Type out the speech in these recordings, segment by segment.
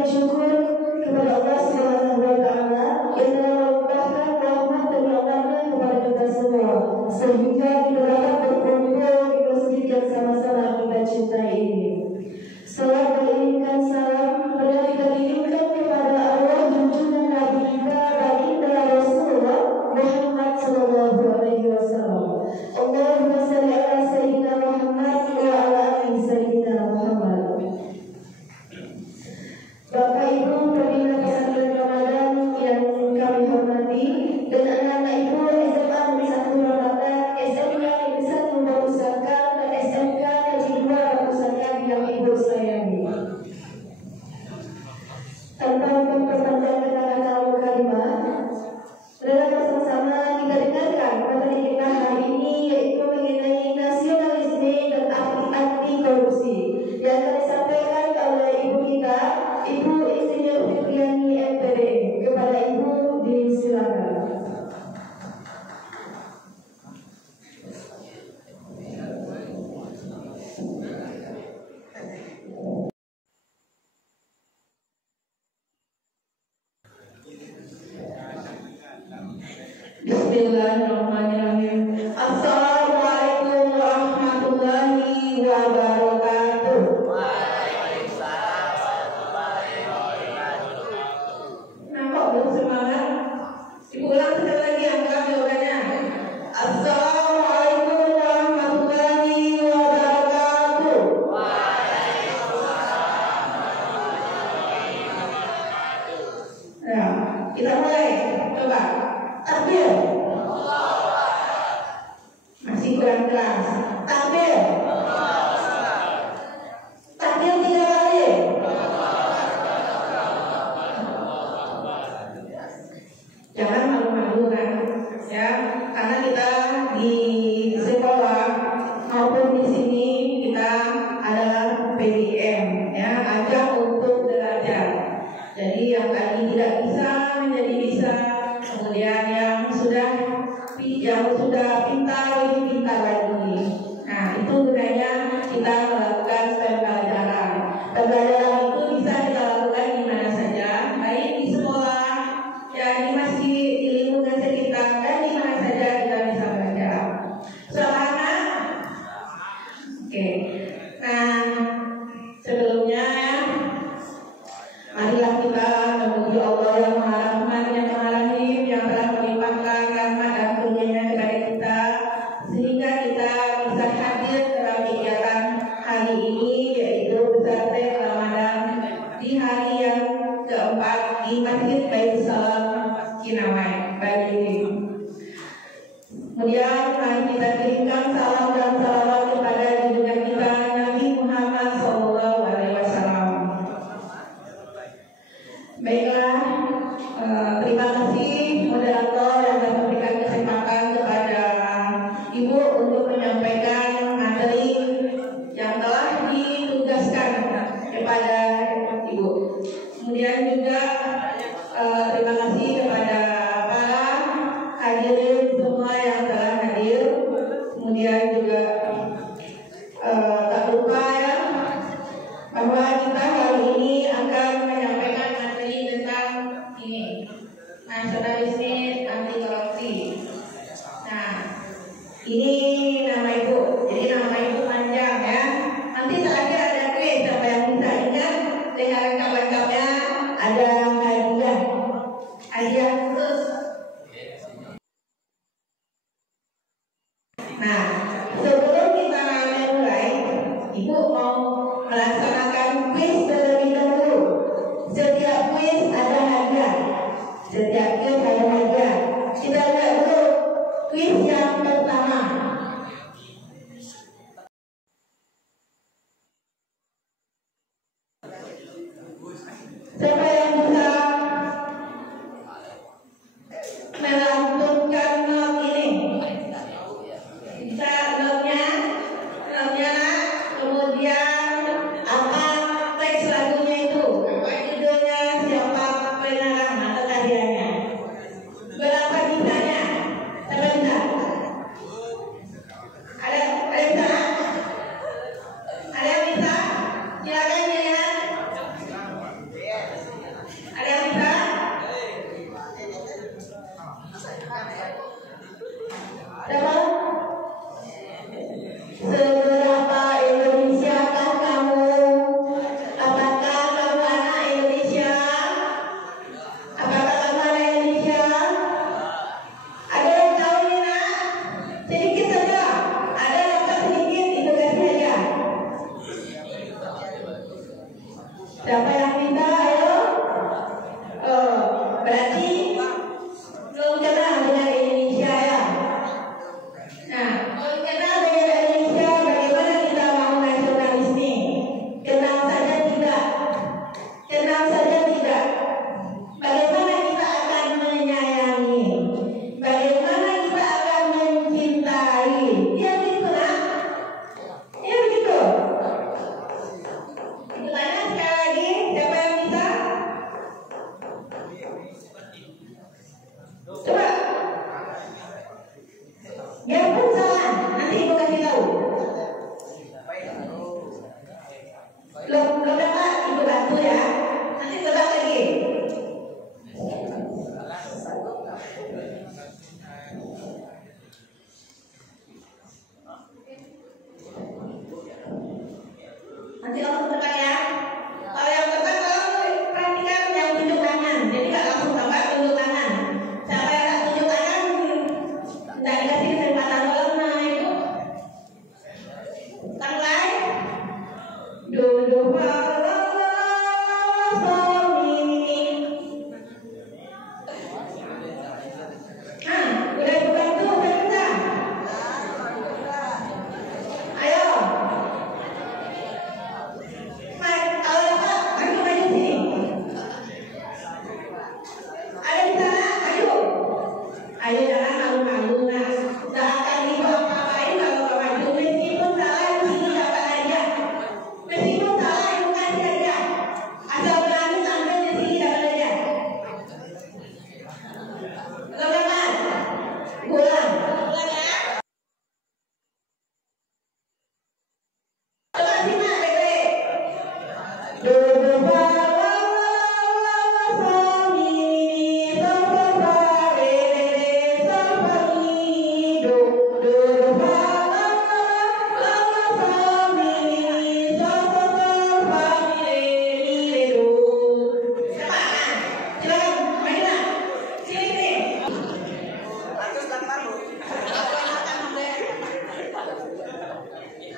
bersyukur kepada Allah Subhanahu wa Ta'ala yang telah melimpahkan rahmat dan niatnya kepada kita semua, sehingga kita dapat berkumpul di masjid yang sama-sama kita cintai ini. Salam beriringkan salam pada kita kirimkan kepada Allah junjungan Nabi kita baginda Rasulullah Muhammad Sallallahu Alaihi Wasallam. Allahumma salli ala Sayyidina Muhammad wa ala ali Sayyidina Muhammad. Bapak Ibu pembina pesantren Ramadan yang kami hormati, dan anak-anak Ibu SMA Negeri 1 Ramadan, SMK Negeri 1 Batu Sangkar, dan SMK Negeri 2 Batu Sangkar yang Ibu sayangi. Tanpa memperpanjang kata-kata kalimah, dalam bersama-sama kita dengarkan materi kita hari ini, yaitu mengenai nasionalisme dan anti korupsi yang akan disampaikan oleh Ibu kita, Ibu Insinyur Fitriani MPD. Kepada Ibu disilakan. Bismillahirrahmanirrahim. Assalamualaikum warahmatullahi wabarakatuh. Waalaikumsalam warahmatullahi wabarakatuh. Nah, kok belum semangat? Ibu ulang sekali lagi, angkat jawabannya. Assalamualaikum warahmatullahi wabarakatuh. Waalaikumsalam warahmatullahi wabarakatuh. Ya, kita mulai. Coba. Takbir. Masih kurang keras. Takbir. Takbir 3 kali. Jangan malu-malu kan, ya, karena kita di sekolah maupun di sini kita adalah PDM, ya, ajak untuk belajar. Jadi yang tadi tidak bisa menjadi bisa. Kemudian yang sudah pintar lebih pintar lagi. Nah, itu gunanya kita melakukan pembelajaran. Pembelajaran itu bisa kita lakukan di mana saja, baik di sekolah, ya, di masjid, di lingkungan sekitar, dan di mana saja kita bisa belajar. Semangat? Oke. Nah, sebelumnya marilah kita memuji Allah yang Maha Rahman, yang Maha Rahim, yang telah melimpahkan rahmat dan karunia kepada kita, sehingga kita bisa hadir dalam kegiatan hari ini, yaitu pesantren Ramadan di hari yang keempat di Masjid Baitul Salam Kinawai, Bali. Kemudian mari kita kirimkan salam dan salawat kepada junjungan kita Nabi Muhammad Sallallahu Alaihi Wasallam. Baiklah, terima kasih moderator yang telah memberikan kesempatan kepada Ibu untuk menyampaikan materi yang telah ditugaskan kepada Ibu. Kemudian juga terima kasih kepada para hadirin semua yang telah hadir. Kemudian juga tak lupa ya, bahwa kita hari ini akan menyampaikan materi tentang ini, nasionalisme anti korupsi. Nah, ini nama Ibu, jadi nama Ibu panjang ya. Nanti terakhir ada kuis, siapa yang bisa ingat dengan lengkap-lengkapnya, ada hadiah khusus. Nah, sebelum kita mulai, Ibu mau melaksanakan kuis terlebih dahulu. Setiap kuis ada hadiah. Setiap kuis ada hadiah. Kita lihat dulu kuis yang pertama. Siapa yang bisa melantunkan not ini? Bisa notnya, kemudian apa teks lagunya itu, apa judulnya, siapa pengarang atau hadiahnya, berapa bisanya, siapa bisa?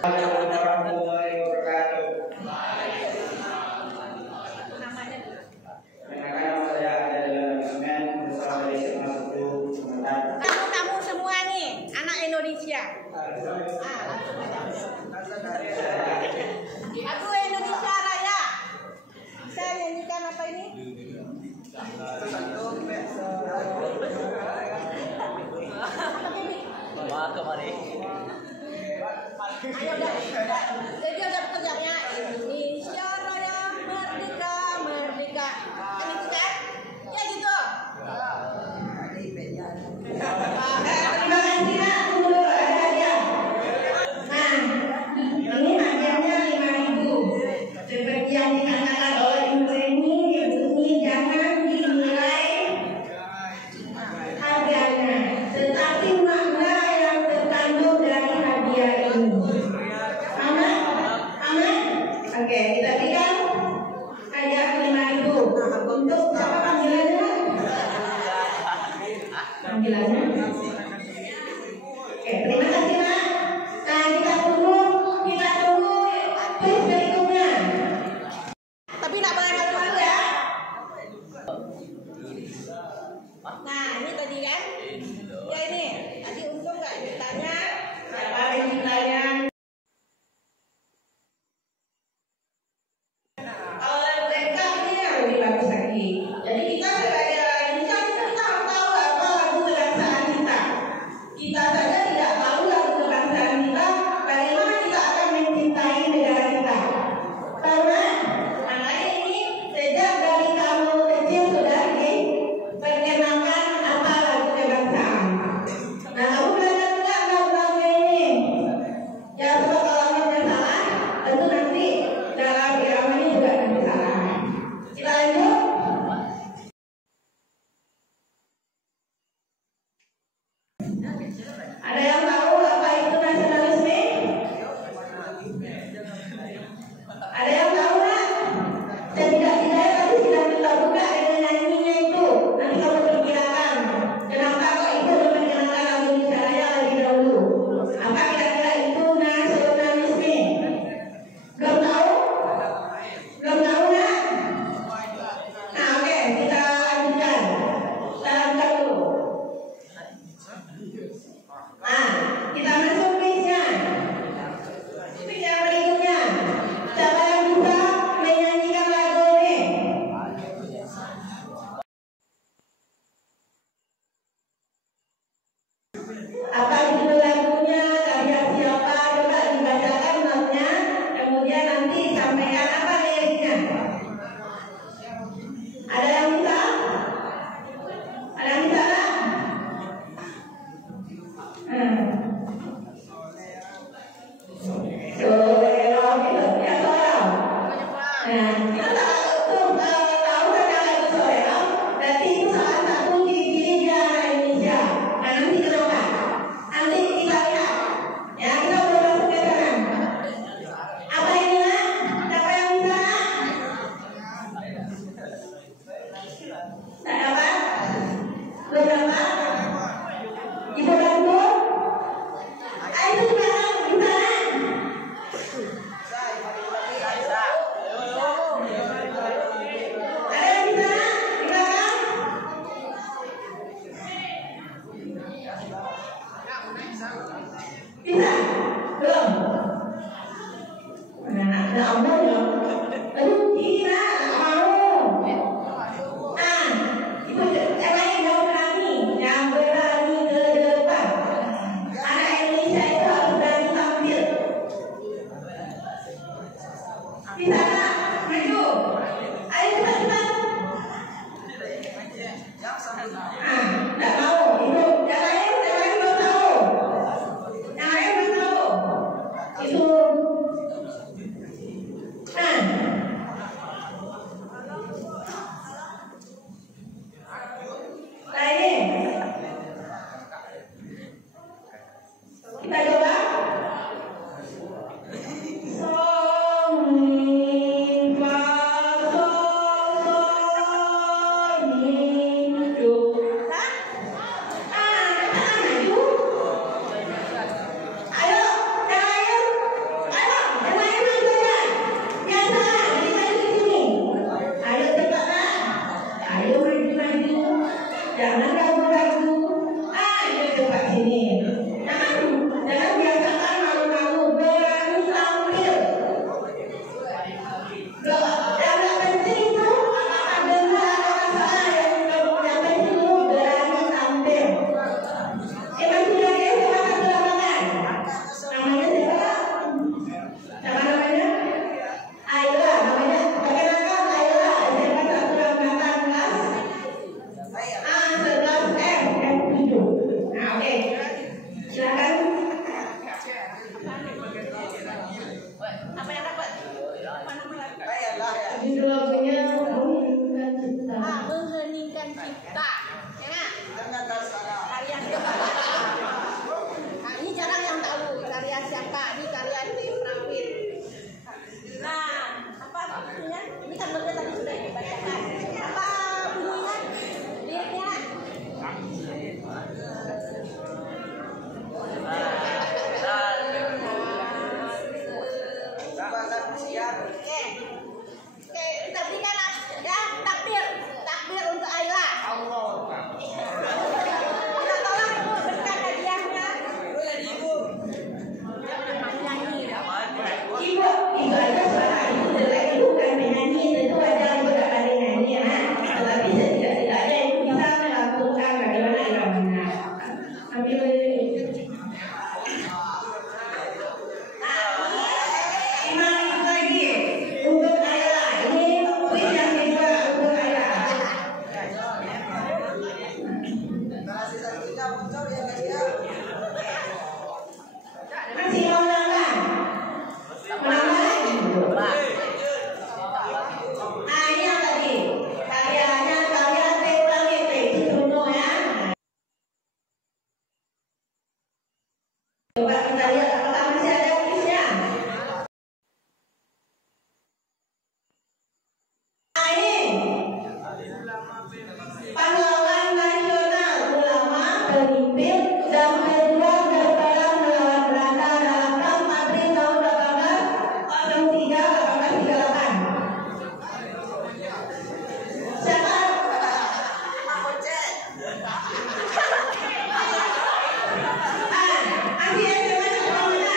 Assalamualaikum warahmatullahi wabarakatuh. Perkenalkan nama saya adalah Ismen, berasal dari SMA 1 Sumedang. Kamu semua nih, anak Indonesia. Aku Indonesia Raya. Bisa nyanyikan apa ini? Ayo dah. Jadi ada pekerjaannya Indonesia Raya merdeka merdeka. Kan itu kan? Ya gitu. Terima kasih nak untuk hadiah. Nah, ini hadiahnya 5.000. Seperti yang dikatakan oleh Ibu ini jangan dinilai harganya, tetapi makna yang terkandung dari hadiah ini. Aman? Aman? Oke, kita berikan hadiah 5.000. Untuk siapa panggilannya? Panggilannya? Oke, terima kasih nak. Nah, kita tunggu quiz berikutnya. Tapi nak boleh malu-malu ya. Nah, ini tadi kan? Ya ini. Tadi untung nggak ditanya. Siapa yang ditanya? Kalau yang mereka ini yang lebih bagus lagi. Jadi kita sebagai orang Indonesia kita harus tahu apa lagu kebangsaan kita. Kita saja tidak tahu lagu kebangsaan kita, bagaimana kita akan mencintai negara kita. Karena makanya ini sejak dari kamu kecil sudah diperkenalkan apa lagu kebangsaan. Nah, kamu belajar juga lagu-lagu ini. Ya, sebab kalau ada salah, tentu nanti dalam iramanya juga nanti salah. Kita lanjut. Ada yang tahu apa itu nasionalisme? Ada yang tahu nggak? Setidak-tidaknya tadi sudah kita buka dengan nyanyinya itu. Nanti kamu perkirakan kenapa kok itu memperkenalkan lagu Indonesia Raya lebih dahulu. Apa kira-kira itu nasionalisme? Belum tahu? Belum tahu nggak? Nah, oke, kita lanjutkan. Kita lanjutkan dulu. Nah, kita masuk kuisnya. Kuis yang berikutnya. Siapa yang bisa menyanyikan lagu ini? Apa judul lagunya? Karya siapa? Coba dibacakan notnya. Kemudian nanti sampaikan apa liriknya. Ada yang bisa? Ada yang bisa nggak? Nah, kita tahu tentang lagu Soreang, berarti itu salah satu ciri-ciri dia orang Indonesia. Nah, nanti kenapa? Nanti kita lihat. Ya, kita belum masuk ke sana. Apa ini nak? Siapa yang bisa nak? Tak dapat? Belum dapat? Ibu bantu? Ayo sekarang bisa nak? Ada yang bisa nak? Di belakang? Bisa? Belum? Ada Allah belum? Aduh, ini nak, mau. Ah, itu yang lain yang berani ke depan. Anak Indonesia itu harus berani tampil. Bisa nak? Maju. Ayo cepat-cepat. Tidak mau. Itu yang lain belum tahu. Yang lain belum tahu. Itu. Nah, Cipta, ya karya siapa? Nah, ini jarang yang tahu karya siapa. Ini karya Tim Prawit. Nah, apa bunyinya? Ini kan benar tadi sudah dibacakan. Apa bunyinya? Liriknya? Oke, kita berikan ya takbir untuk Ayla. Kita tolong Ibu berikan hadiahnya. Boleh Ibu. Ibu Ayla suara ibu jelek, ibu bukan penyanyi, tentu aja ibu tak pandai nyanyi ya. Tetapi setidak-tidaknya ibu bisa melakukan bagaimana Ayla benar. Ambil pahlawan nasional, ulama, pemimpin, dan pejuang berperang melawan Belanda dalam Perang April tahun 1803-1838. Siapa? Asli SMA sekolah mana?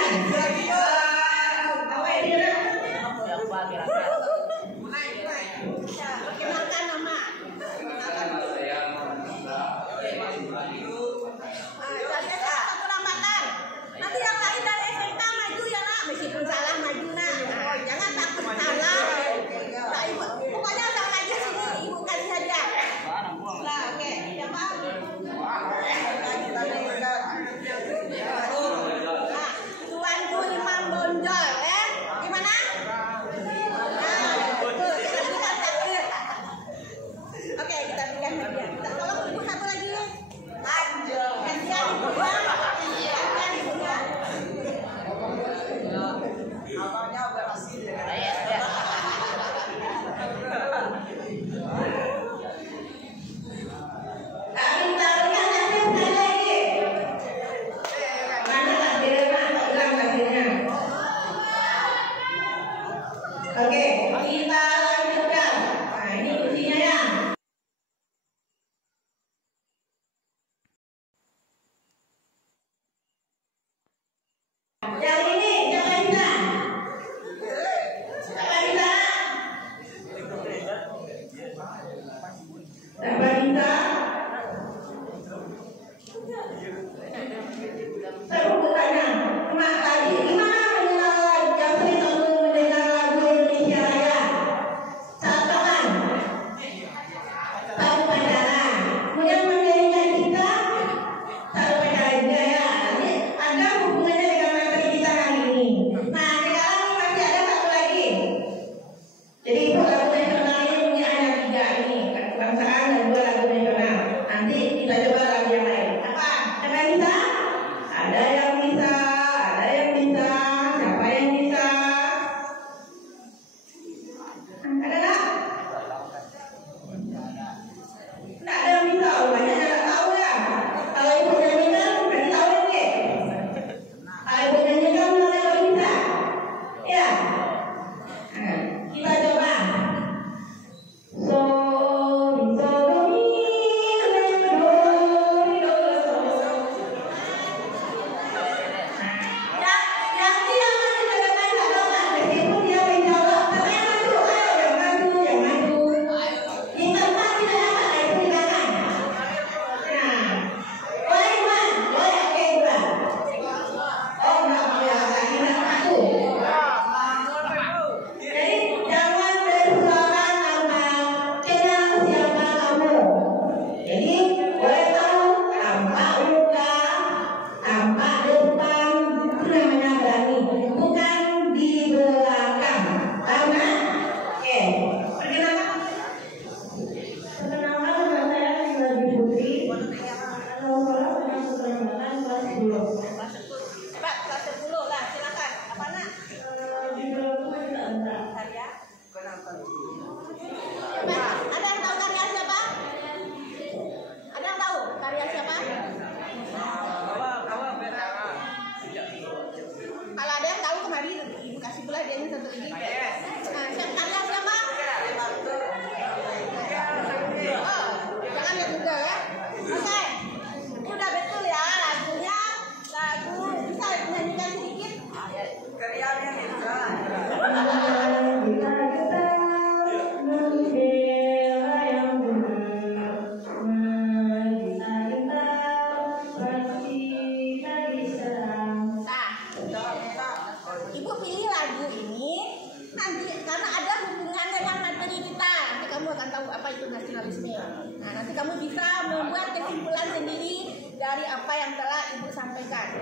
kamu bisa membuat kesimpulan sendiri dari apa yang telah Ibu sampaikan.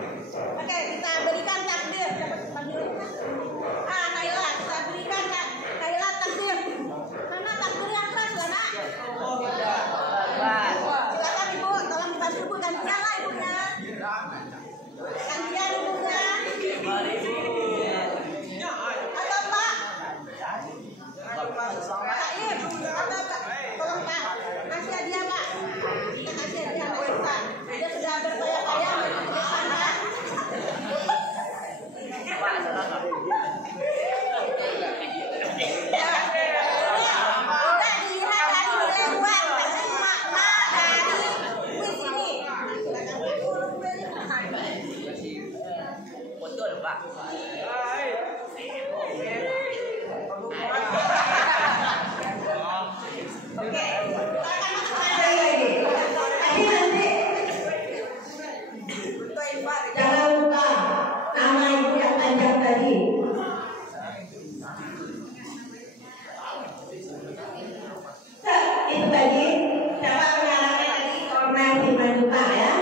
Oke, kita berikan takdir. Naila, kita berikan Naila takdir. Mana takdir yang keras, Nak? Silakan Ibu, tolong dibantu Ibu, gantian lah Ibu ya. Gantian Ibu ya. Atau Pak? Pak Im, atau Pak? Tolong Pak, kasih hadiah Pak. Kita kasih hadiah Pak. Dia sudah berkaya-kaya ke depan Pak. Jangan lupa nama Ibu yang panjang tadi. Itu tadi siapa pengarangnya tadi? Kornel Simanjuntak ya.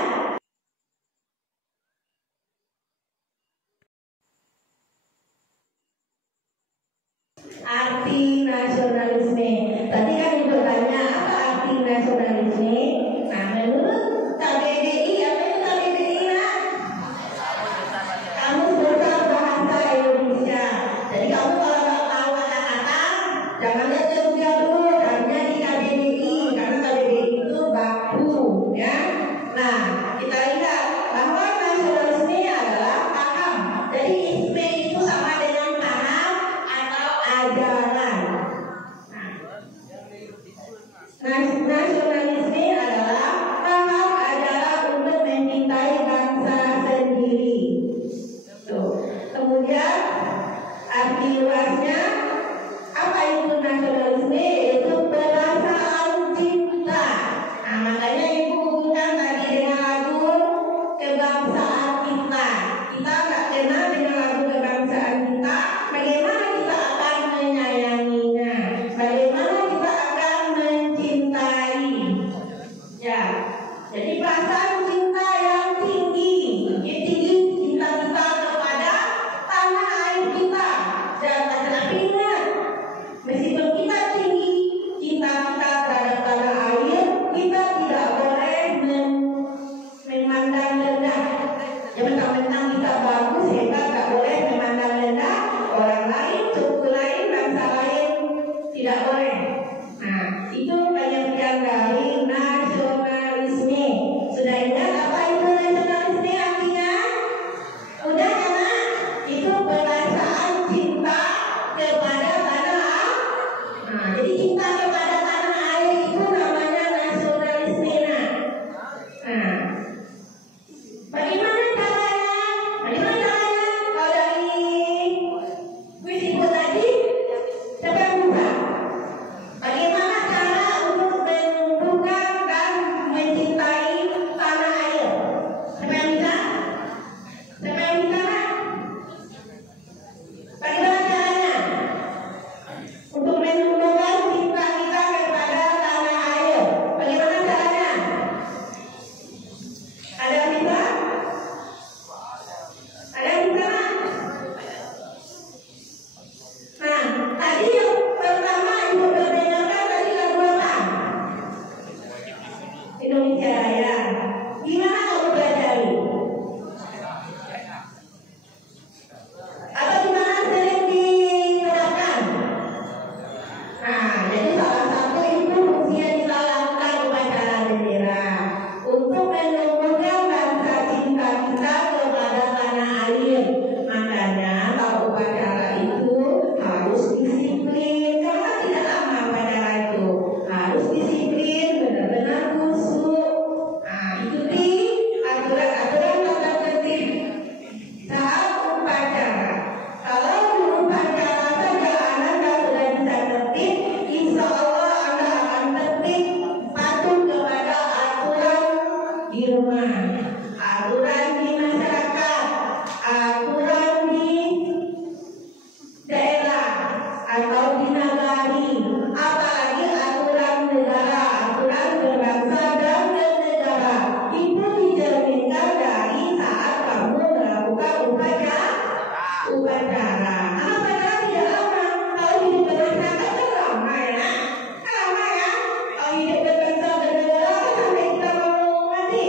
Arti nasionalisme. Tadi kan Ibu tanya apa arti nasionalisme? Nah, menurut KBBI apa itu KBBI nak? Kamu Besar Bahasa Indonesia. Jadi kamu kalau nggak tahu kata-kata, jangan lihat jauh-jauh, tanya di KBBI karena KBBI itu baku, ya. Nah, kita lihat bahwa nasionalisme adalah paham. Jadi isme itu sama dengan paham atau ajaran. Nah, upacara. Karena upacara tidak lama. Kalau hidup bermasyarakat kan lama ya. Kan lama ya. Kalau hidup berbangsa bernegara kan sampai kita mau mati.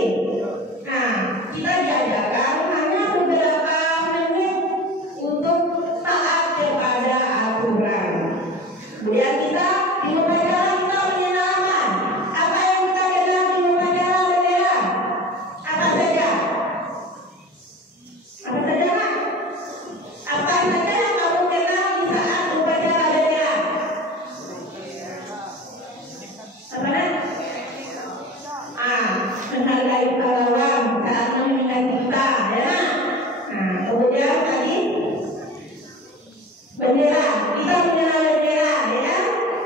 Nah, kita diajarkan hanya beberapa menit untuk taat kepada aturan. Kemudian kita di upacara kita menyenangkan. Apa yang kita kenal di upacara bendera? Apa saja? Apa saja, Pak? Apa saja yang kamu kenal di saat upacara bendera? Apa nak? Menghargai pahlawan saat meninggal kita, ya. Nah, kemudian tadi bendera, kita mengenal bendera, ya.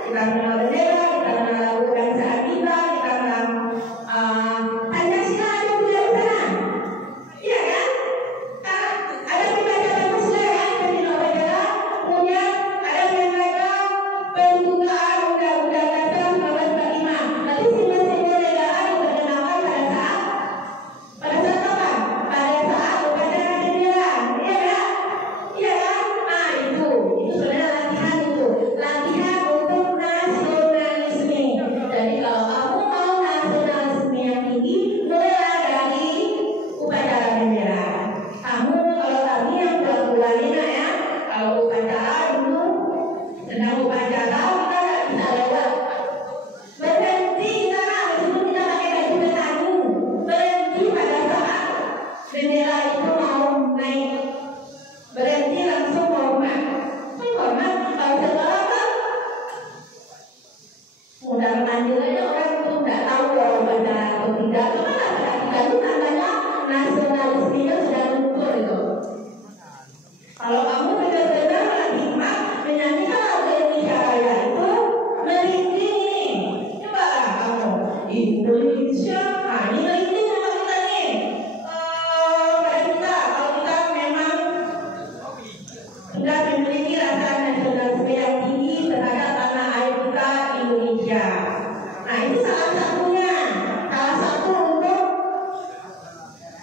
Kita mengenal bendera, kita mengenal lagu kebangsaan kita mengenal Pancasila ada juga di sana, iya kan? Ada membaca Pancasila kan, ketika upacara. Kemudian ada membaca pembukaan Undang-Undang Dasar 1945. Nanti simbol-simbol negara diperkenalkan pada saat apa? Pada saat upacara bendera, iya kan? Iya kan? Nah itu sebenarnya latihan untuk nasionalisme. Jadi kalau kamu mau nasionalisme yang tinggi, mulailah dari upacara bendera. Kamu kalau kami yang tua-tuanya ya, kalau upacara dulu sedang upacara kita nggak bisa lewat. Berhenti kita meskipun kita pakai baju bertanu, berhenti pada saat bendera itu mau naik. Berhenti langsung hormat. Hormat kalau sekarang kan udah lanjut aja orang itu nggak tahu kalau upacara atau tidak. Karena kita itu tandanya nasionalismenya sudah luntur itu. Kalau kamu benar-benar hikmat menyanyikan lagu Indonesia Raya itu merinding ini. Coba kamu Indonesia, ini merinding sama kita nih. Pada kita, kalau kita memang sudah memiliki rasa nasionalisme yang tinggi terhadap tanah air kita Indonesia. Nah itu salah satunya, salah satu untuk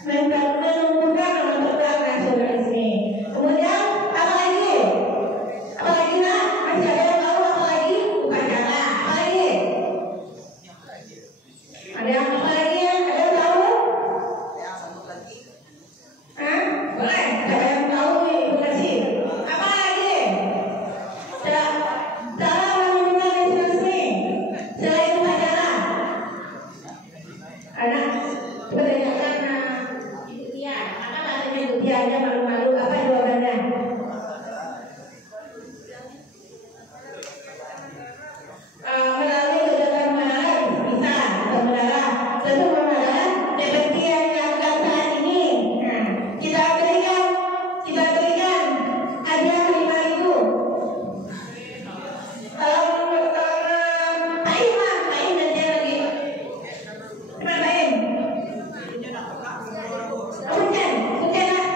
menumbuhkan dan memperkuat nasionalisme. Kemudian apa lagi? Apa lagi nak? Masih ada yang tahu apa lagi? Upacara. Apa lagi? Ada yang apa lagi? Ada yang tahu? Boleh. Ada yang tahu nih? Ibu kasih. Apa lagi? Cara menumbuhkan nasionalisme selain upacara. Anak bertanyakan Ibu Tia. Anak katanya Ibu Tia aja malu-malu. Apa jawabannya? Melalui kegiatan menara bisa menara. Tentu menara seperti yang dilakukan saat ini. Nah, kita berikan hadiah 5.000. Kalau Pak Iman nanti lagi. Pak Iman. Hujan lah.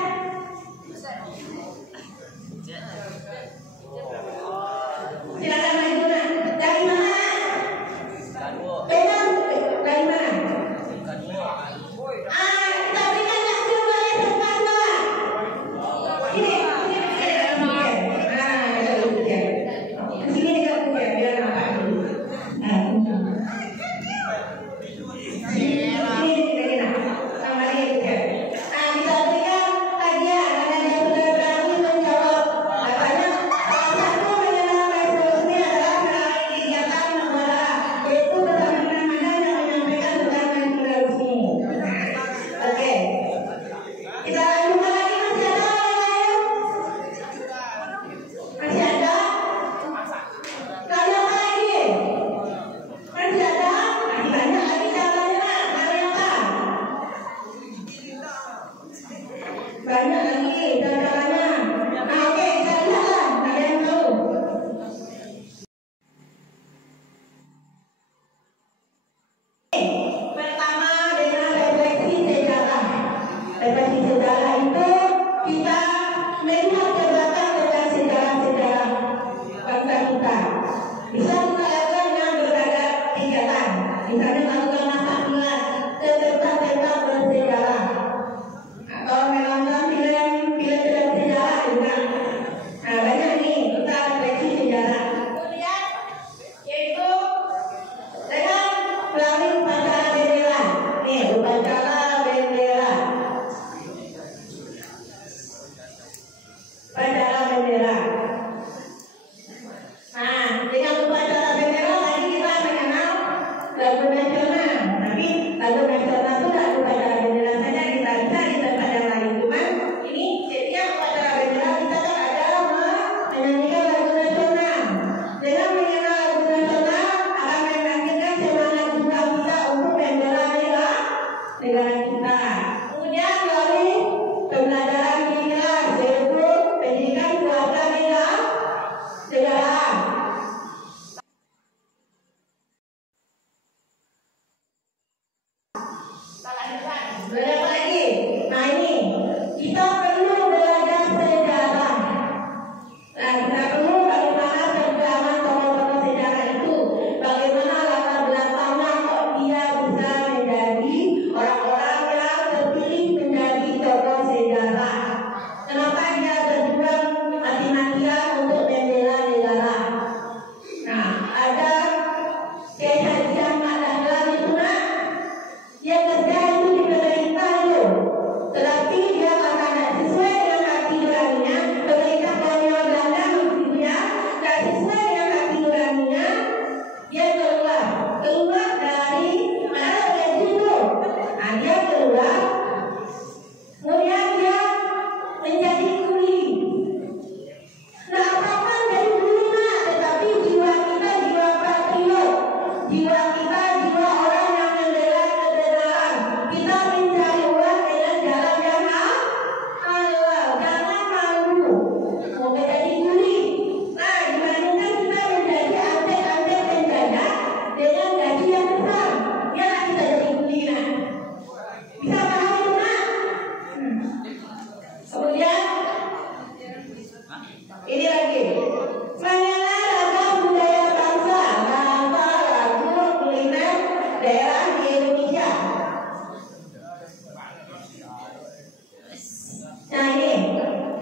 Silakan maju nak. Dari mana? Pegang dari mana? Tapi kan tak boleh sempat lah. Ini. Kesini dekat hujan biar nampak dulu. Ini kita sama dia hujan. Kita berikan hadiah karena dia sudah berani menjawab. Katanya salah satu mengenal nasionalisme adalah melalui kegiatan menara, yaitu bersama mana yang menyampaikan tentang nasionalisme. Oke. Kita lanjutkan lagi, masih ada yang lain? Masih ada? Lalu apa lagi? Masih ada? Masih banyak lagi caranya. Caranya apa? Banyak lagi caranya. Nah, oke, kita lihatlah. Ada yang tahu? Pertama dengan refleksi sejarah. Refleksi sejarah itu kita melihat ke belakang tentang sejarah-sejarah bangsa kita. Bisa kita lakukan dengan berbagai kegiatan. Misalnya melakukan masak minat ke tempat-tempat bersejarah. Atau menonton film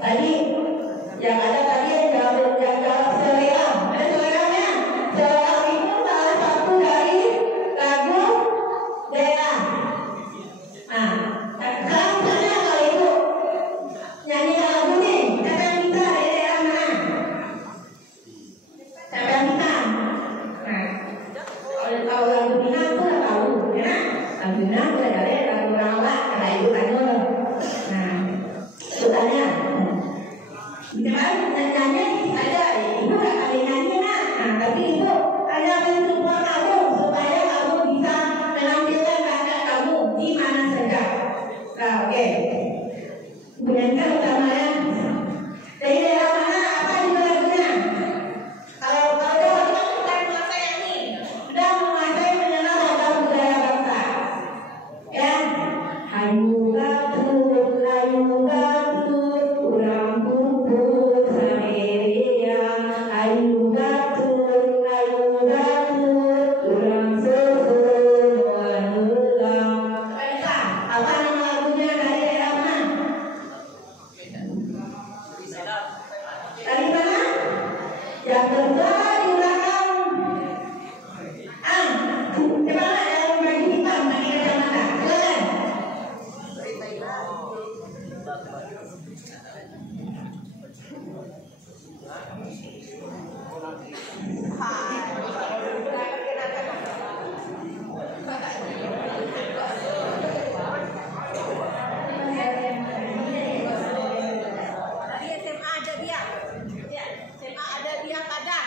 Tadi yang ada tadi yang jawab selera. Ada seleranya. Selera itu salah satu dari lagu daerah. Nah, sekarang tanya kalau ibu nyanyi lagu nih, siapa yang bisa dari daerah mana? Siapa yang bisa? Nah, kalau lagu Minang tuh udah tahu, ya? Lagu Minang udah dari lagu Rawa, kata ibu tanya. Nah, itu tanya. Jangan nyanyi ada, ibu nggak ada nyanyi nah, tapi ibu ada mensupport kamu supaya kamu bisa menampilkan bakat kamu di mana saja. Nah, oke. Nyanyikan utamanya dari daerah mana, apa juga lagunya? Kalau teman-teman sudah menguasai nyanyi, sudah menguasai mengenal ragam budaya bangsa, ya. Hayu batur, urang pupuk sameria. Hayu batur, urang susun wanulang. Apa bisa? Apa nama lagunya dari daerah mana? Dari mana? Yang tertua di belakang. Di mana yang baju hitam pakai kacamata? Silakan. Dari SMA ada dia. Ya, SMA ada dia pada.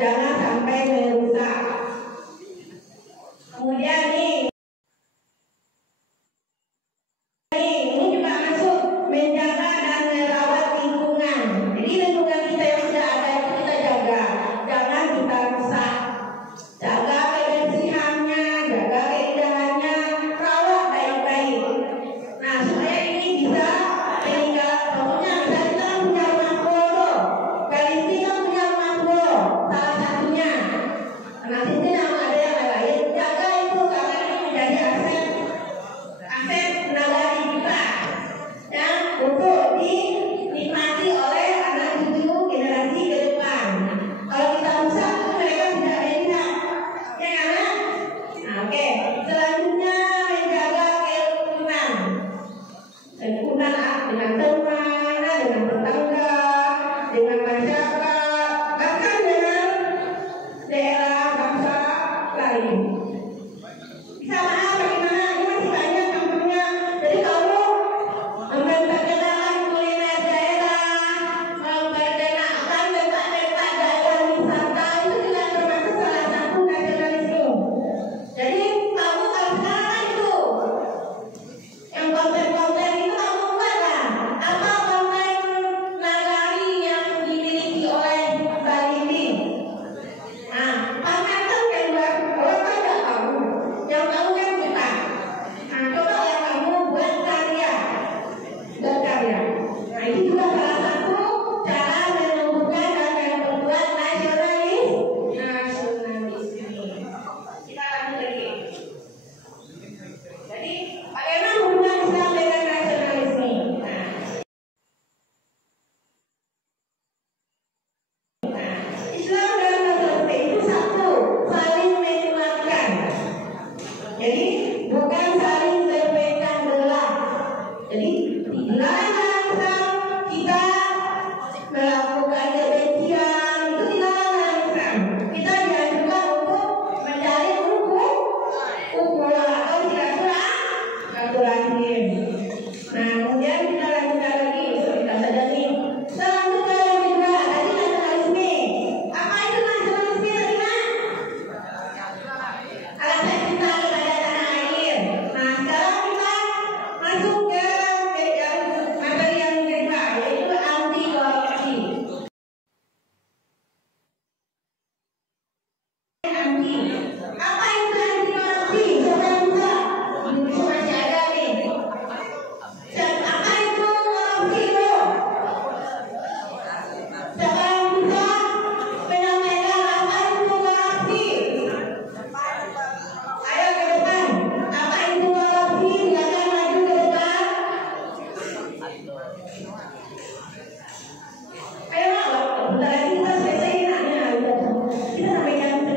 jangan sampai merusak. Kemudian ini juga masuk menjaga dan merawat lingkungan. Jadi lingkungan kita yang sudah ada itu kita jaga, jangan kita rusak. Jaga kebersihannya, jaga keindahannya, rawat baik-baik. Nah, supaya ini bisa tinggal, pokoknya bisa kita punya rumah bodoh. Kali kita punya rumah bodoh, salah satunya. Nanti kita ada yang lain, jaga itu karena ini menjadi aset nagari kita, ya, untuk dinikmati oleh anak cucu generasi ke depan. Kalau kita rusak, mereka tidak melihat, ya kan? Nah, oke. Selanjutnya menjaga kerukunan dengan teman, dengan tetangga, dengan masyarakat, bahkan dengan daerah bangsa lain. Bisa maaf bagaimana? Ini masih banyak kampungnya. Jadi kalau memperkenalkan kuliner daerah, memperkenalkan tempat-tempat daerah wisata itu juga termasuk salah satu nasionalisme. Jadi kamu kalau sekarang itu yang konten-konten itu kamu buatlah apa konten nagari yang dimiliki oleh Bali ini. Nah, pamerkan yang buat orang kan nggak tahu, yang tahu kan kita. Nah, coba yang kamu buat karya. Nah, itu juga salah satu cara menumbuhkan dan memperkuat nasionalisme. Kita lanjut lagi. Jadi, bagaimana hubungan Islam dengan nasionalisme? Islam dan nasionalisme itu satu, saling menguatkan. Jadi bukan saling berpecah belah. Jadi dilarang Islam kita melakukan kebencian, itu dilarang Islam. Kita dianjurkan untuk menjalin hubungan atau silaturahim. Nah, kemudian kita lanjutkan lagi, kita saja nih. Selanjutnya yang kedua, tadi nasionalisme. Apa itu nasionalisme tadi, Mas? Alasan kita kepada tanah air. Nah, sekarang kita masuk ke materi yang kedua, yaitu anti korupsi. Anti. Apa itu anti korupsi? Siapa yang bisa? Itu masih ada nih. Apa itu korupsi itu? Siapa yang bisa menyampaikan apa itu korupsi? Ayo ke depan. Apa itu korupsi? Silakan maju ke depan. Ayo, bentar lagi kita selesai nanya. Kita sampai jam 9.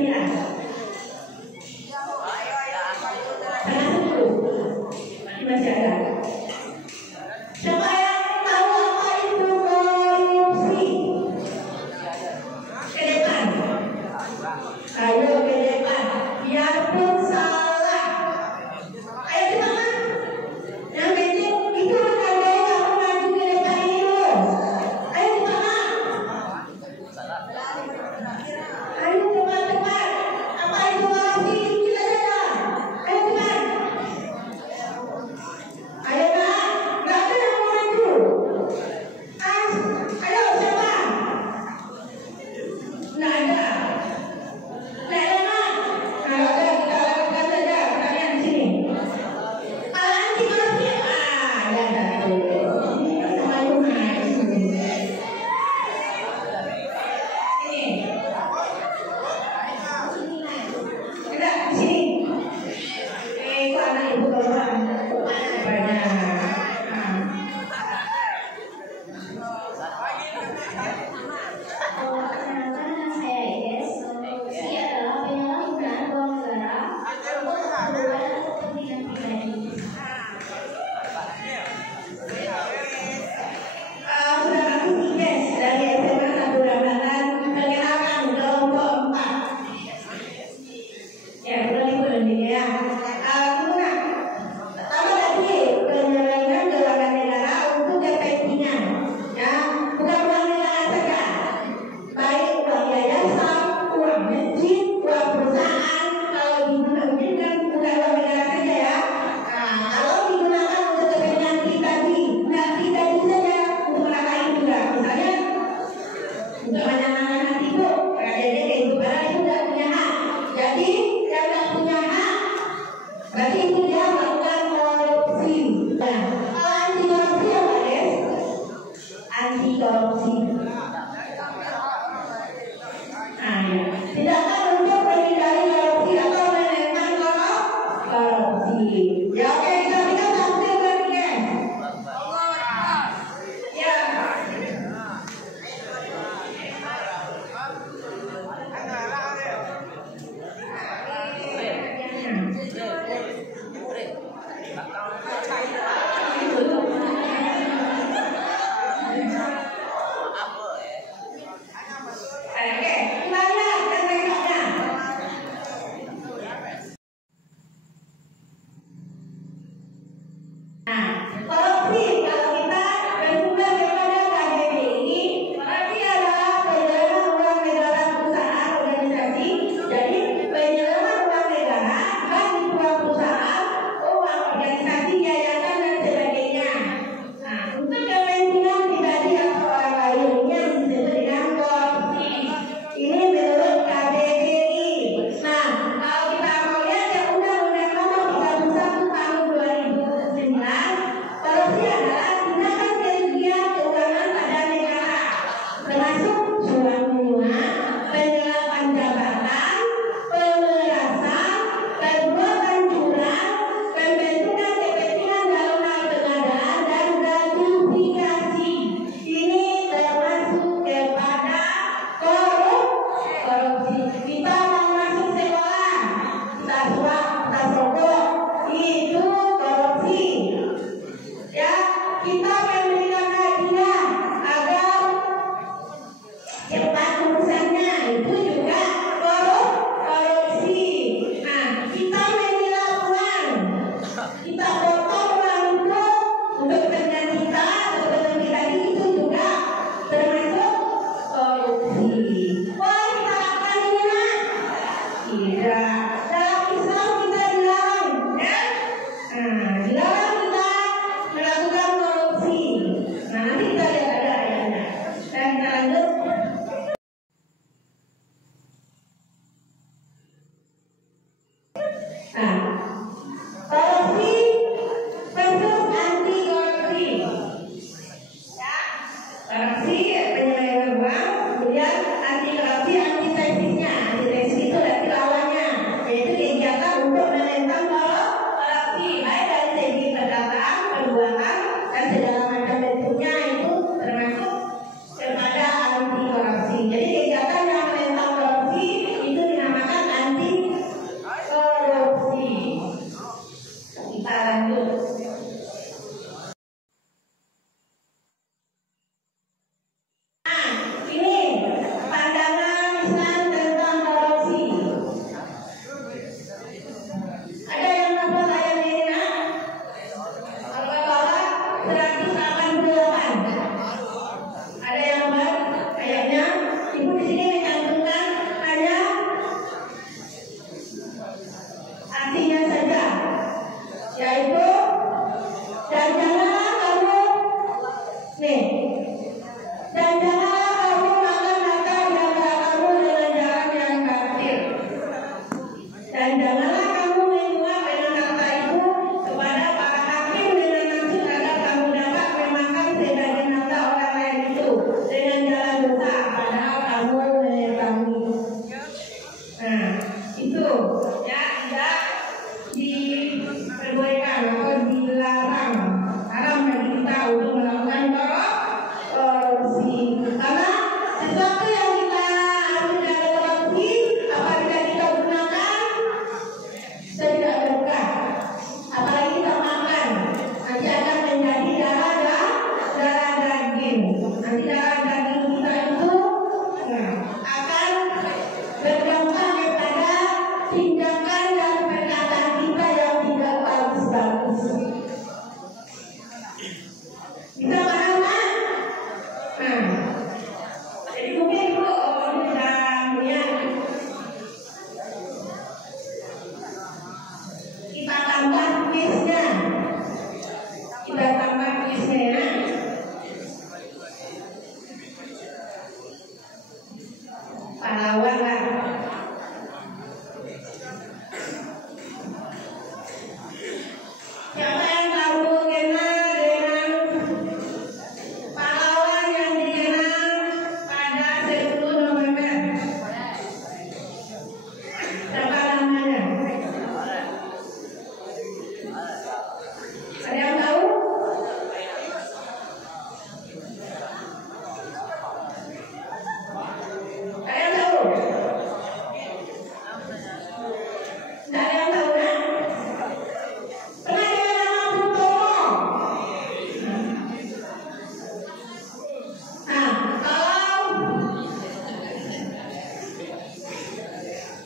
pahlawan lah. Siapa yang tahu kenal dengan pahlawan yang dikenal pada 10 November? Siapa namanya? Ada yang tahu? Ada yang tahu? Tidak ada yang tahu kan? Pernah dengar nama Bung Tomo? Nah, kalau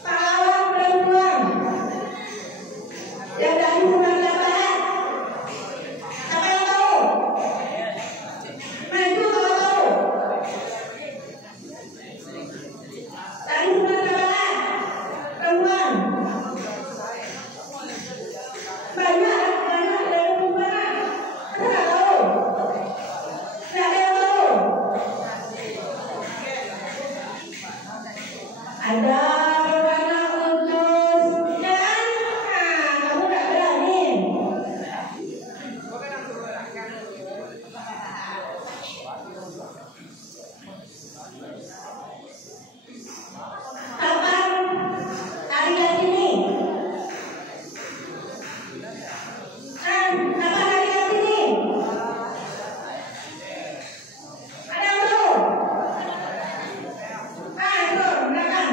pahlawan perempuan yang dari Sumatera Barat, siapa yang tahu? Maju kalau tahu. Dari Sumatera Barat, perempuan. Banyak dari perempuan. Kita nggak tahu. Tidak ada yang tahu. Ada berwarna khusus dan kamu nggak berani. Kapan hari Kartini? Kapan hari Kartini? Ada yang tahu? Itu belakang.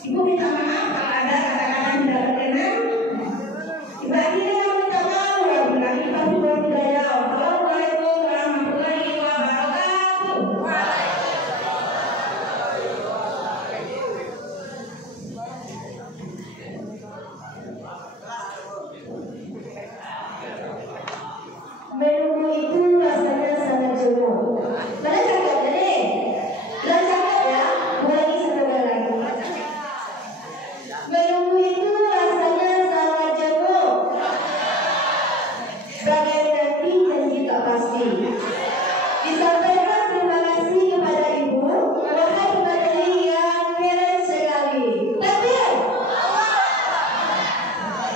Ibu minta maaf kalau ada kata-kata tidak berkenan. Ibu akhirnya minta maaf ya bilang kita juga tidak jawab. Assalamualaikum warahmatullahi wabarakatuh. Menunggu itu rasanya sangat jenuh. Mana cakap nih? Lah cakap ya, mulai sebentar lagi. Menunggu itu rasanya sangat jenuh. Bagai nanti janji tak pasti. Disampaikan terima kasih kepada ibu, wahai materi yang keren sekali. Tapi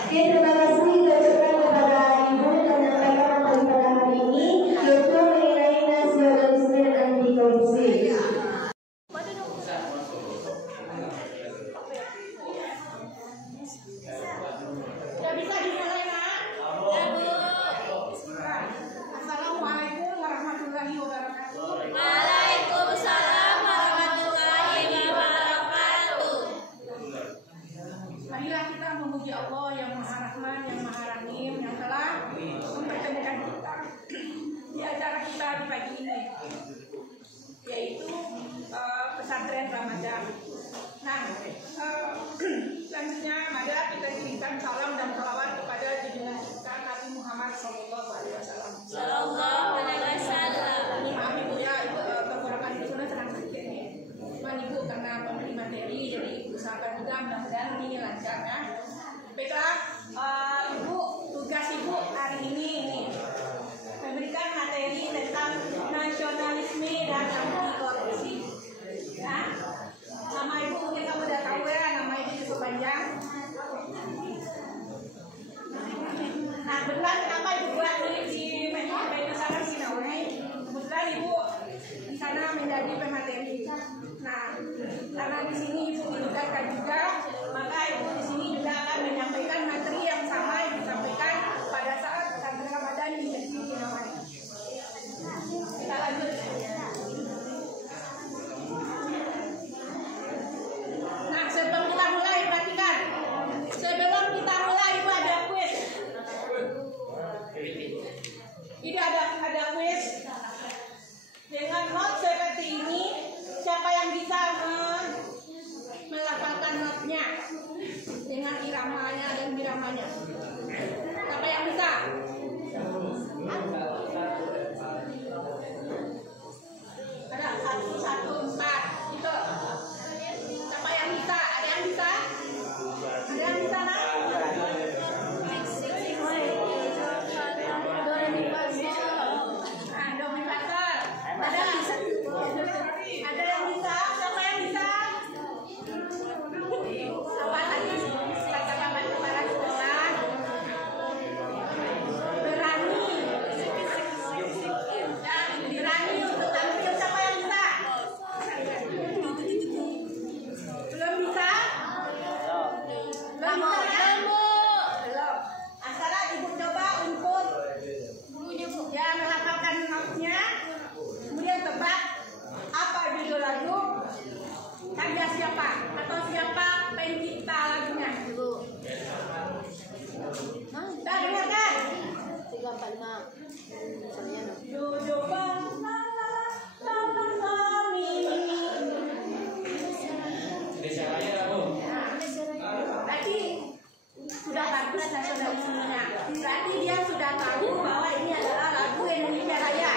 terima kasih diucapkan kepada ibu yang menyampaikan materi pada hari ini, yaitu mengenai nasionalisme dan anti korupsi. Sudah bisa dimulai, Nak? Assalamualaikum warahmatullahi wabarakatuh. Waalaikumsalam warahmatullahi wabarakatuh. Marilah kita memuji Allah yang Maha Rahman, yang Maha Rahim, yang telah mempertemukan kita di acara kita di pagi ini, yaitu pesantren Ramadan. Nah, selanjutnya mari kita kirimkan salam dan salawat kepada junjungan kita Nabi Muhammad SAW. Sallallahu alaihi wasallam. Ini maaf ibu ya, ibu tenggorokan ibu sudah sedang sakit nih. Cuman ibu karena memberi materi, jadi ibu usahakan juga mudah-mudahan ini lancar ya. Baiklah, ibu, tugas ibu hari ini memberikan materi tentang nasionalisme dan anti korupsi. Ya, nama ibu mungkin kamu udah tahu ya, nama ibu cukup panjang. Nah, benar kenapa ibu buat di meja sana sih namanya? Kebetulan ibu di sana menjadi pemateri. Nah, karena di sini ibu ditugaskan juga, maka ibu di sini juga akan menyampaikan materi yang sama yang disampaikan pada saat pesantren Ramadan di namanya. Kita lanjut. Nah, sebelum kita mulai, perhatikan. Sebelum kita mulai, ibu ada kuis. Ini ada kuis dengan not seperti ini. Siapa yang bisa melafalkan notnya dengan iramanya dan biramanya? Siapa yang bisa? Ada 1, 1, 4 itu. Siapa yang bisa? Ada yang bisa? Ada yang bisa, Nak? Ada yang bisa? Siapa yang bisa? Apa tadi kata-kata kepala sekolah? Berani. Berani untuk tampil. Siapa yang bisa? Belum bisa? Belum bisa ya? Belum. Asal ibu coba untuk ya melafalkan notnya, kemudian tebak apa judul lagu, karya siapa atau siapa pencipta lagunya. Sudah dengar kan? 3, 4, 5. Judul bangsa kami. Berarti sudah bagus nasionalismenya. Berarti dia sudah tahu bahwa ini adalah lagu Indonesia Raya.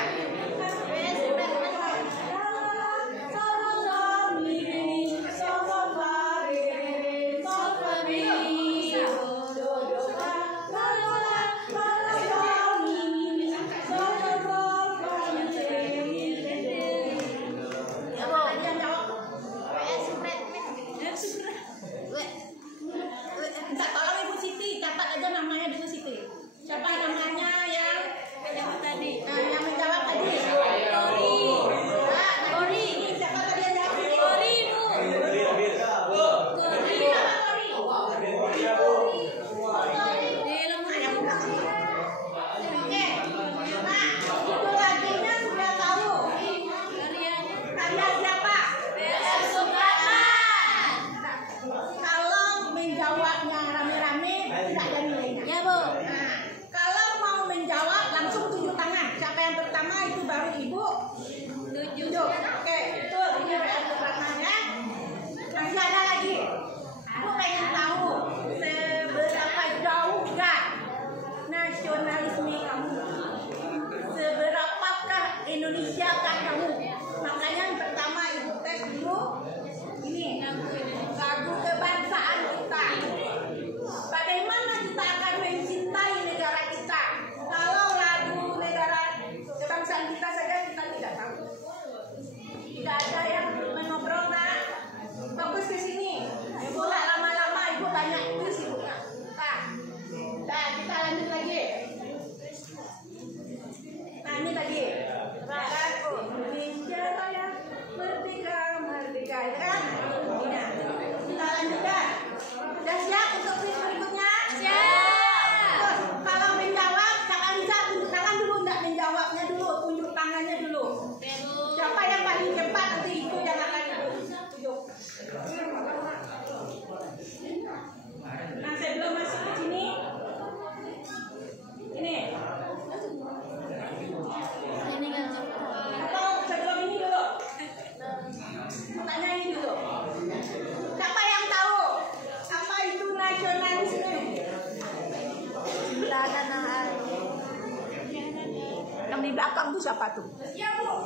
siapa tuh?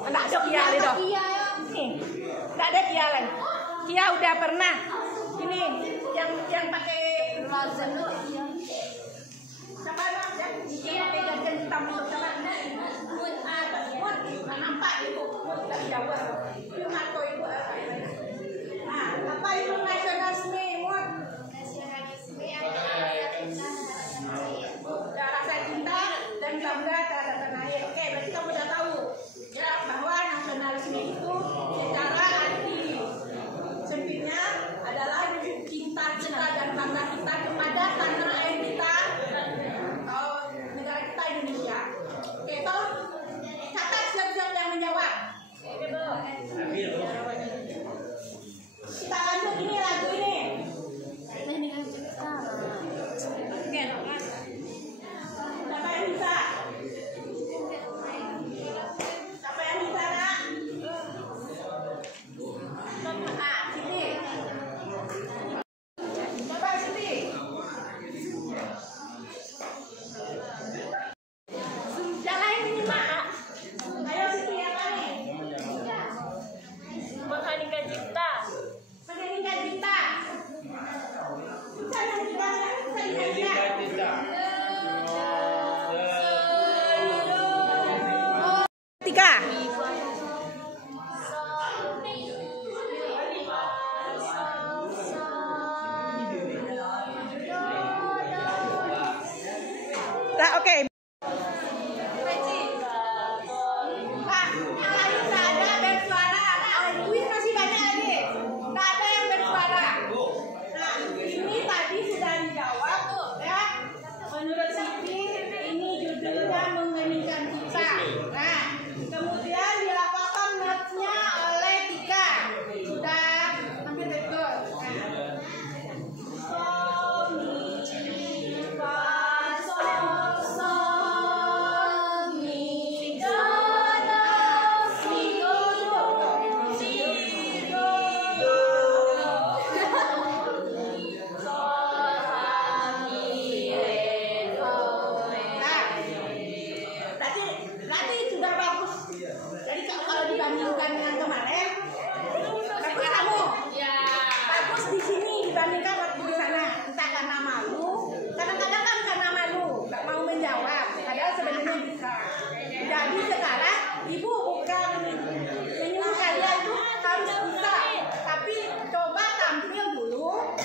Enggak ada Kia itu. Nih, enggak ada Kia lagi. Kia udah pernah. Ini yang pakai Razen dulu. Siapa yang pakai gajan hitam itu siapa? Mut, nampak itu. Mut dari Jawa. Itu Marco itu. Nah, apa itu nasionalisme? Mut. Nasionalisme adalah rasa cinta dan bangga terhadap tanah air. Oke, berarti kamu udah tahu ya bahwa nasionalisme itu secara arti sempitnya adalah cinta kita dan bangga kita kepada tanah air kita, negara kita Indonesia. Oke, toh catat siap-siap yang menjawab. Kita lanjut ini lagu ini. Siapa yang bisa? Siapa yang bisa, Nak? Siti. Coba Siti. Jangan ini, Mak. Ayo Siti, apa nih? Mekanika Cipta. Mekanika Cipta. Bisa yang kita tiga. Nah, oke. Pak, yang lain nggak ada bersuara. Kuis masih banyak lagi. Nggak ada yang bersuara. Nah, ini tadi sudah dijawab, ya. Menurut Siti, ini judulnya Mengeningkan Cipta. Nah, kemudian dilakukan notes-nya oleh Tika. Sudah hampir betul. Berarti sudah bagus. Jadi kalau dibandingkan dengan kemarin, bagus kamu. Bagus di sini dibandingkan waktu di sana. Entah karena malu, kadang-kadang kan karena malu, nggak mau menjawab. Padahal sebenarnya bisa. Jadi sekarang ibu bukan menyuruh kalian tuh harus bisa, tapi coba tampil dulu.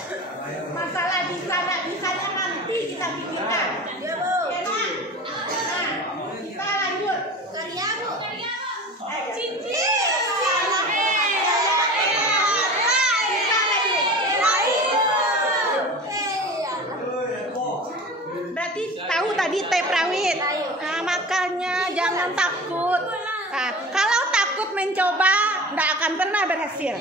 Masalah di sana bisanya nanti kita pikirkan. Ya Bu. Ya, Nak? Nah, kita lanjut. Karya Bu. Cincin. Berarti tahu tadi teh prawit. Nah, makanya jangan takut. Nah, kalau takut mencoba, nggak akan pernah berhasil.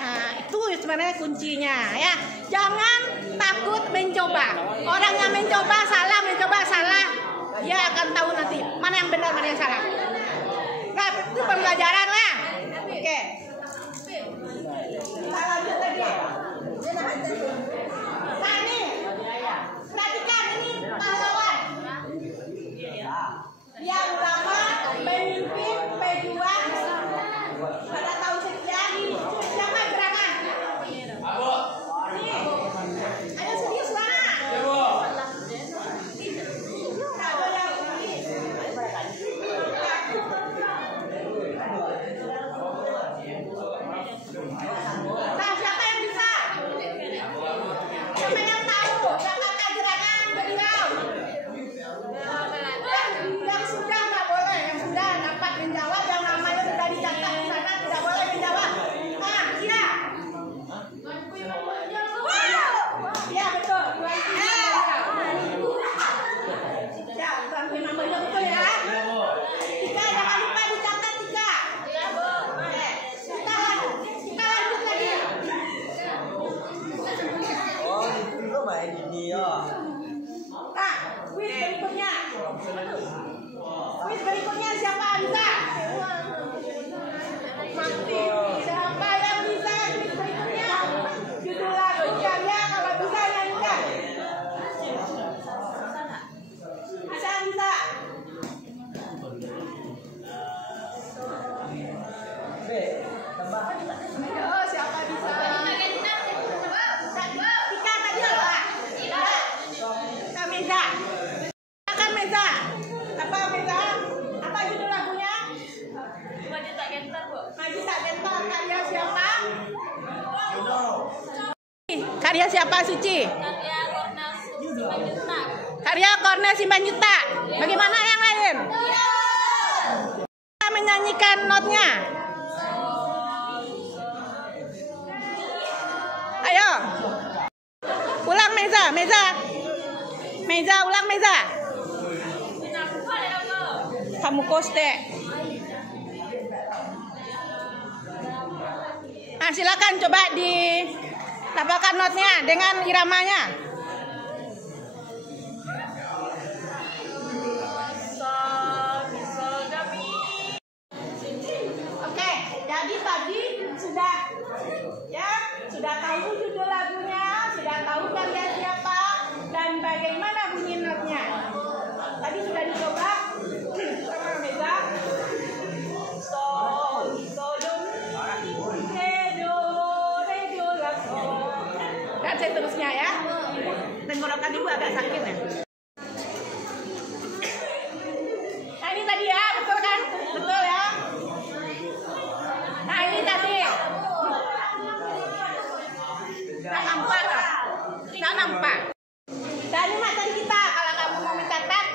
Nah, itu sebenarnya kuncinya ya. Jangan takut mencoba. Orang yang mencoba salah, dia akan tahu nanti mana yang benar, mana yang salah. Nah, itu pembelajaran lah. Oke. Kita lanjut lagi. Nah, ini perhatikan, ini pahlawan yang lama memimpin pejuang pada tahun sekian. Siapa gerangan? Nih, ayo serius lah. Nah, siapa yang bisa? Siapa yang tahu? Siapa gerangan beliau? Yang sudah nggak boleh, yang sudah dapat menjawab, yang namanya sudah dicatat di sana tidak boleh menjawab. Ah, iya. Iya betul. Ya, sampai namanya betul ya. Tika, jangan lupa dicatat Tika. Iya Bu. Kita lanjut lagi. Oh, itu main ini ya. Nah, kuis berikutnya. Kuis berikutnya siapa bisa? Mati. Siapa yang bisa kuis berikutnya? Judul lagunya kalau bisa nyanyikan. Ada yang bisa? Karya siapa Suci? Karya Kornel Simanjuntak. Karya Kornel Simanjuntak. Bagaimana yang lain? Kita menyanyikan notnya. Ayo. Ulang Meza, Meza. Meza, ulang Meza. Kamu koste. Nah, silakan coba ditapalkan notnya dengan iramanya. Oke, jadi tadi sudah tahu judul lagunya, sudah tahu karya siapa dan bagaimana bunyi notnya. Tadi sudah dicoba sama Meza. Sol, do, re, do, la, sol. Dan seterusnya ya. Tenggorokan ibu agak sakit ya. Nah ini tadi ya, betul kan? Betul ya. Nah ini tadi. Nggak nampak lah. Nggak nampak. Dan ini materi kita, kalau kamu mau mencatat,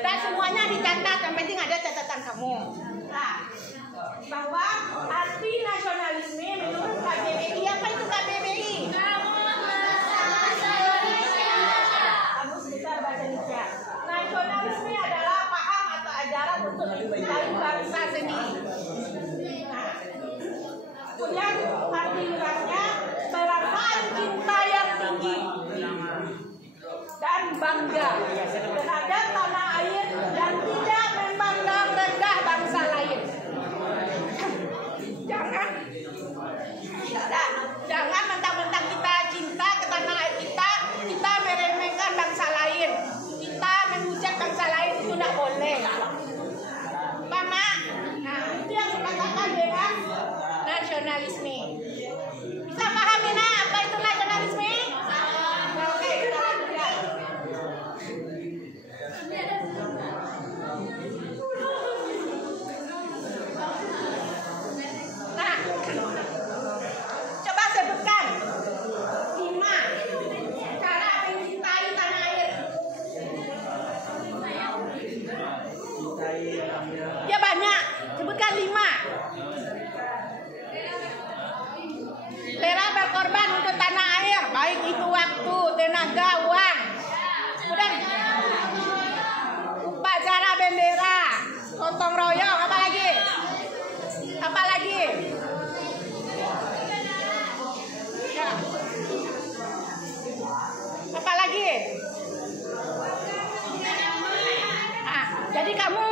dan semuanya dicatat, yang penting ada catatan kamu. Nah, bahwa arti nasionalisme menurut KBBI, apa itu KBBI? Kamus Besar Bahasa Indonesia. Nasionalisme adalah paham atau ajaran untuk mencintai bangsa sendiri. Nah, kemudian arti luasnya perasaan cinta yang tinggi dan bangga terhadap tanah air dan tidak memandang rendah bangsa lain. Jangan mentang-mentang kita cinta ke tanah air kita meremehkan bangsa lain, kita menghujat bangsa lain, itu tidak boleh. Mama, nah itu yang dikatakan dengan nasionalisme. Bisa paham ini apa itu nasionalisme? Oke, kita lihat. Nah, coba sebutkan 5 cara mencintai tanah air. Ya banyak, sebutkan 5. Rela berkorban untuk tanah air, baik itu waktu, tenaga, uang. Kemudian upacara bendera, gotong royong, apa lagi? Apa lagi? Ya. Apa lagi? Nah, jadi kamu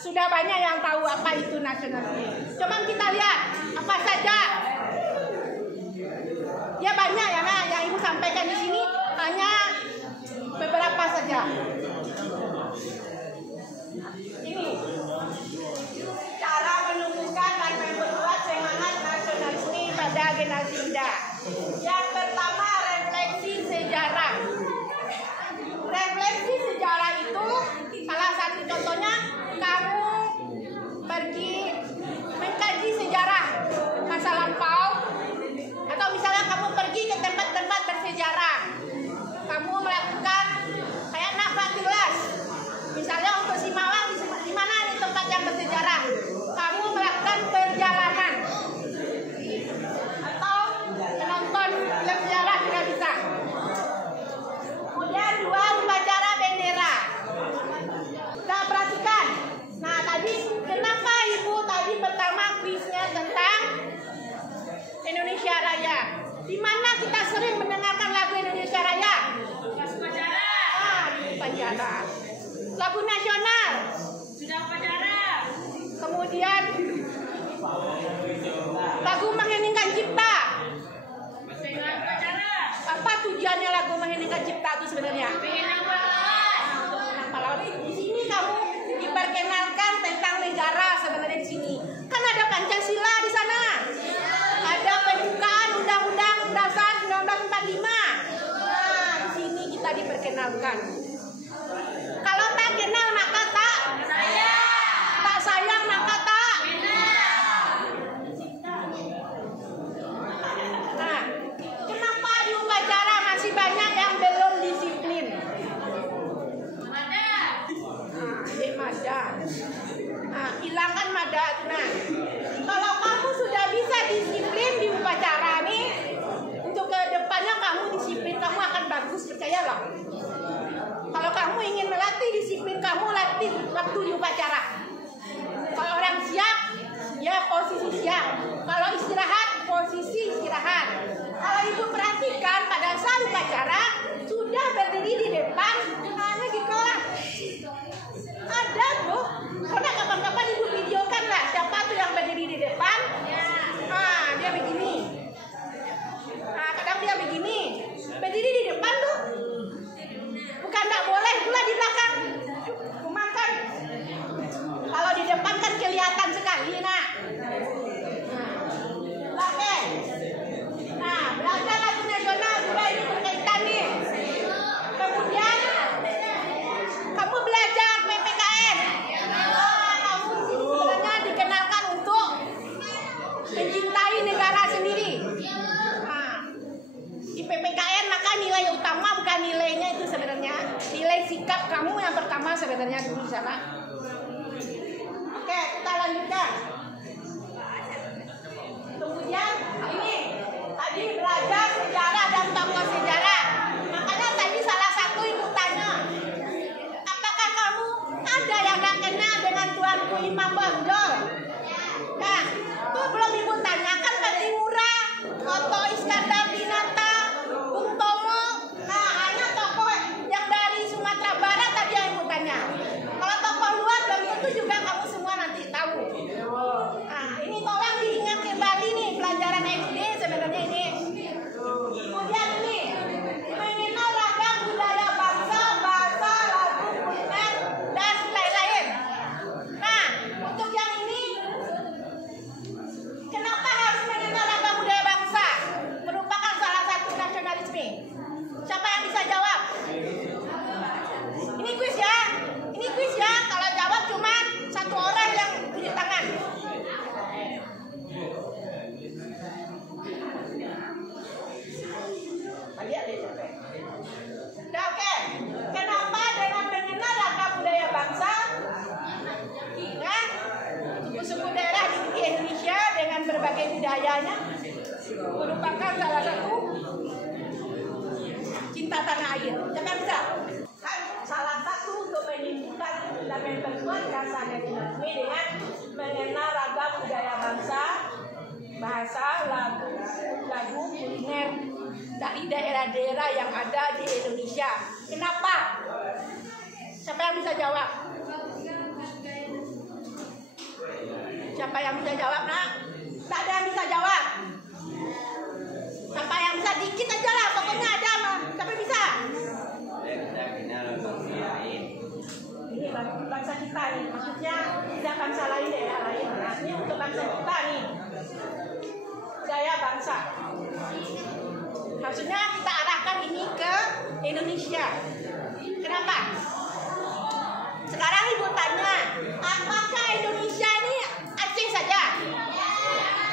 sudah banyak yang tahu apa itu nasionalisme. Coba kita lihat apa saja. Ya banyak ya, nah, yang ibu sampaikan di sini hanya beberapa saja. Ini cara menumbuhkan dan memperkuat semangat nasionalisme pada generasi muda. Yang pertama, refleksi sejarah. Refleksi sejarah itu salah satu contohnya kamu pergi mengkaji sejarah masa lampau, atau misalnya kamu pergi ke tempat-tempat bersejarah, kamu melakukan kayak Nafatilas, misalnya untuk Simawang di mana nih tempat yang bersejarah, kamu melakukan perjalanan atau menonton film sejarah juga bisa. Kemudian 2, upacara bendera. Kita perhatikan. Nah tadi kenapa ibu tadi pertama kuisnya tentang Indonesia Raya? Di mana kita sering mendengarkan lagu Indonesia Raya? Upacara. Lagu nasional. Sudah upacara. Kemudian lagu mengheningkan cipta. Apa tujuannya lagu mengheningkan cipta itu sebenarnya? Di sini kamu diperkenalkan tentang negara sebenarnya di sini. Kan ada Pancasila di sana. Ada pembukaan Undang-Undang Dasar 1945. Nah, di sini kita diperkenalkan. Kalau tak kenal maka tak sayang maka tak. Nah, kenapa diubah upacara. Kalau orang siap, ya posisi siap. Kalau istirahat, posisi istirahat. Kalau ibu perhatikan pada saat upacara sudah berdiri di depan, hanya dikelah. Ada tuh, pernah kapan-kapan ibu videokan lah siapa tuh yang berdiri di depan. Nah, dia begini. Nah, kadang dia begini. Berdiri di depan tuh. Bukan nggak boleh pula di belakang. Cuma kan kalau di depan kan kelihatan sekali, nak. Oke. Nah, belajar lagu nasional sudah ini berkaitan nih. Kemudian kamu belajar PPKN. Kamu sebenarnya dikenalkan untuk mencintai negara sendiri. Nah, di PPKN maka nilai utama bukan nilainya itu sebenarnya, nilai sikap kamu yang pertama sebenarnya dulu di sana. Oke, kita lanjutkan. Kemudian ini tadi belajar sejarah dan tokoh sejarah. Makanya tadi salah satu ibu tanya, apakah kamu ada yang gak kenal dengan Tuanku Imam Bonjol? Nah, itu belum ibu tanyakan Pati Murah, Oto Iskandar Dinata, Bung Tomo. Nah, hanya tokoh yang dari Sumatera Barat tadi yang ibu tanya. Kalau tokoh luar belum tentu juga kamu semua nanti tahu. Nah, ini tolong diingat kembali nih pelajaran SD sebenarnya ini. Kemudian ini mengenal ragam budaya bangsa, bahasa, lagu, kuliner, dan lain-lain. Nah, untuk yang ini, kenapa harus mengenal ragam budaya bangsa? Merupakan salah satu nasionalisme. Siapa yang bisa jawab? Ini kuis ya. Ini kuis ya. Kalau jawab cuma satu orang yang tunjuk tangan. Udah oke. Kenapa dengan mengenal ragam budaya bangsa, kita suku-suku daerah di Indonesia dengan berbagai budayanya merupakan salah satu cinta tanah air. Siapa yang bisa? Kan salah satu untuk menimbulkan dan memperkuat rasa nasionalisme dengan mengenal ragam budaya bangsa, bahasa, lagu, kuliner dari daerah-daerah yang ada di Indonesia. Kenapa? Siapa yang bisa jawab? Siapa yang bisa jawab, nak? Tak ada yang bisa jawab. Siapa yang bisa? Dikit aja lah, pokoknya ada mah. Siapa bisa? Ini bangsa kita nih, maksudnya tidak bangsa lain, daerah lain. Nah, ini untuk bangsa kita nih. Budaya bangsa. Maksudnya kita arahkan ini ke Indonesia. Kenapa? Sekarang ibu tanya, apakah Indonesia ini Aceh saja?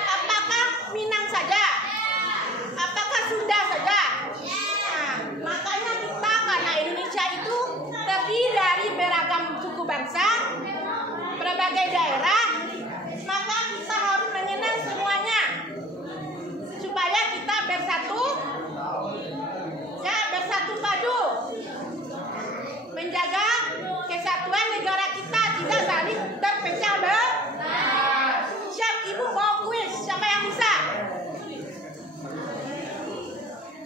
Apakah Minang saja? Apakah Sunda saja? Nah, makanya kita karena Indonesia itu terdiri dari beragam suku bangsa, berbagai daerah, maka kita harus mengenal semuanya supaya kita bersatu, ya bersatu padu, menjaga kesatuan negara kita tidak saling terpecah belah. Siap ibu mau kuis, siapa yang bisa?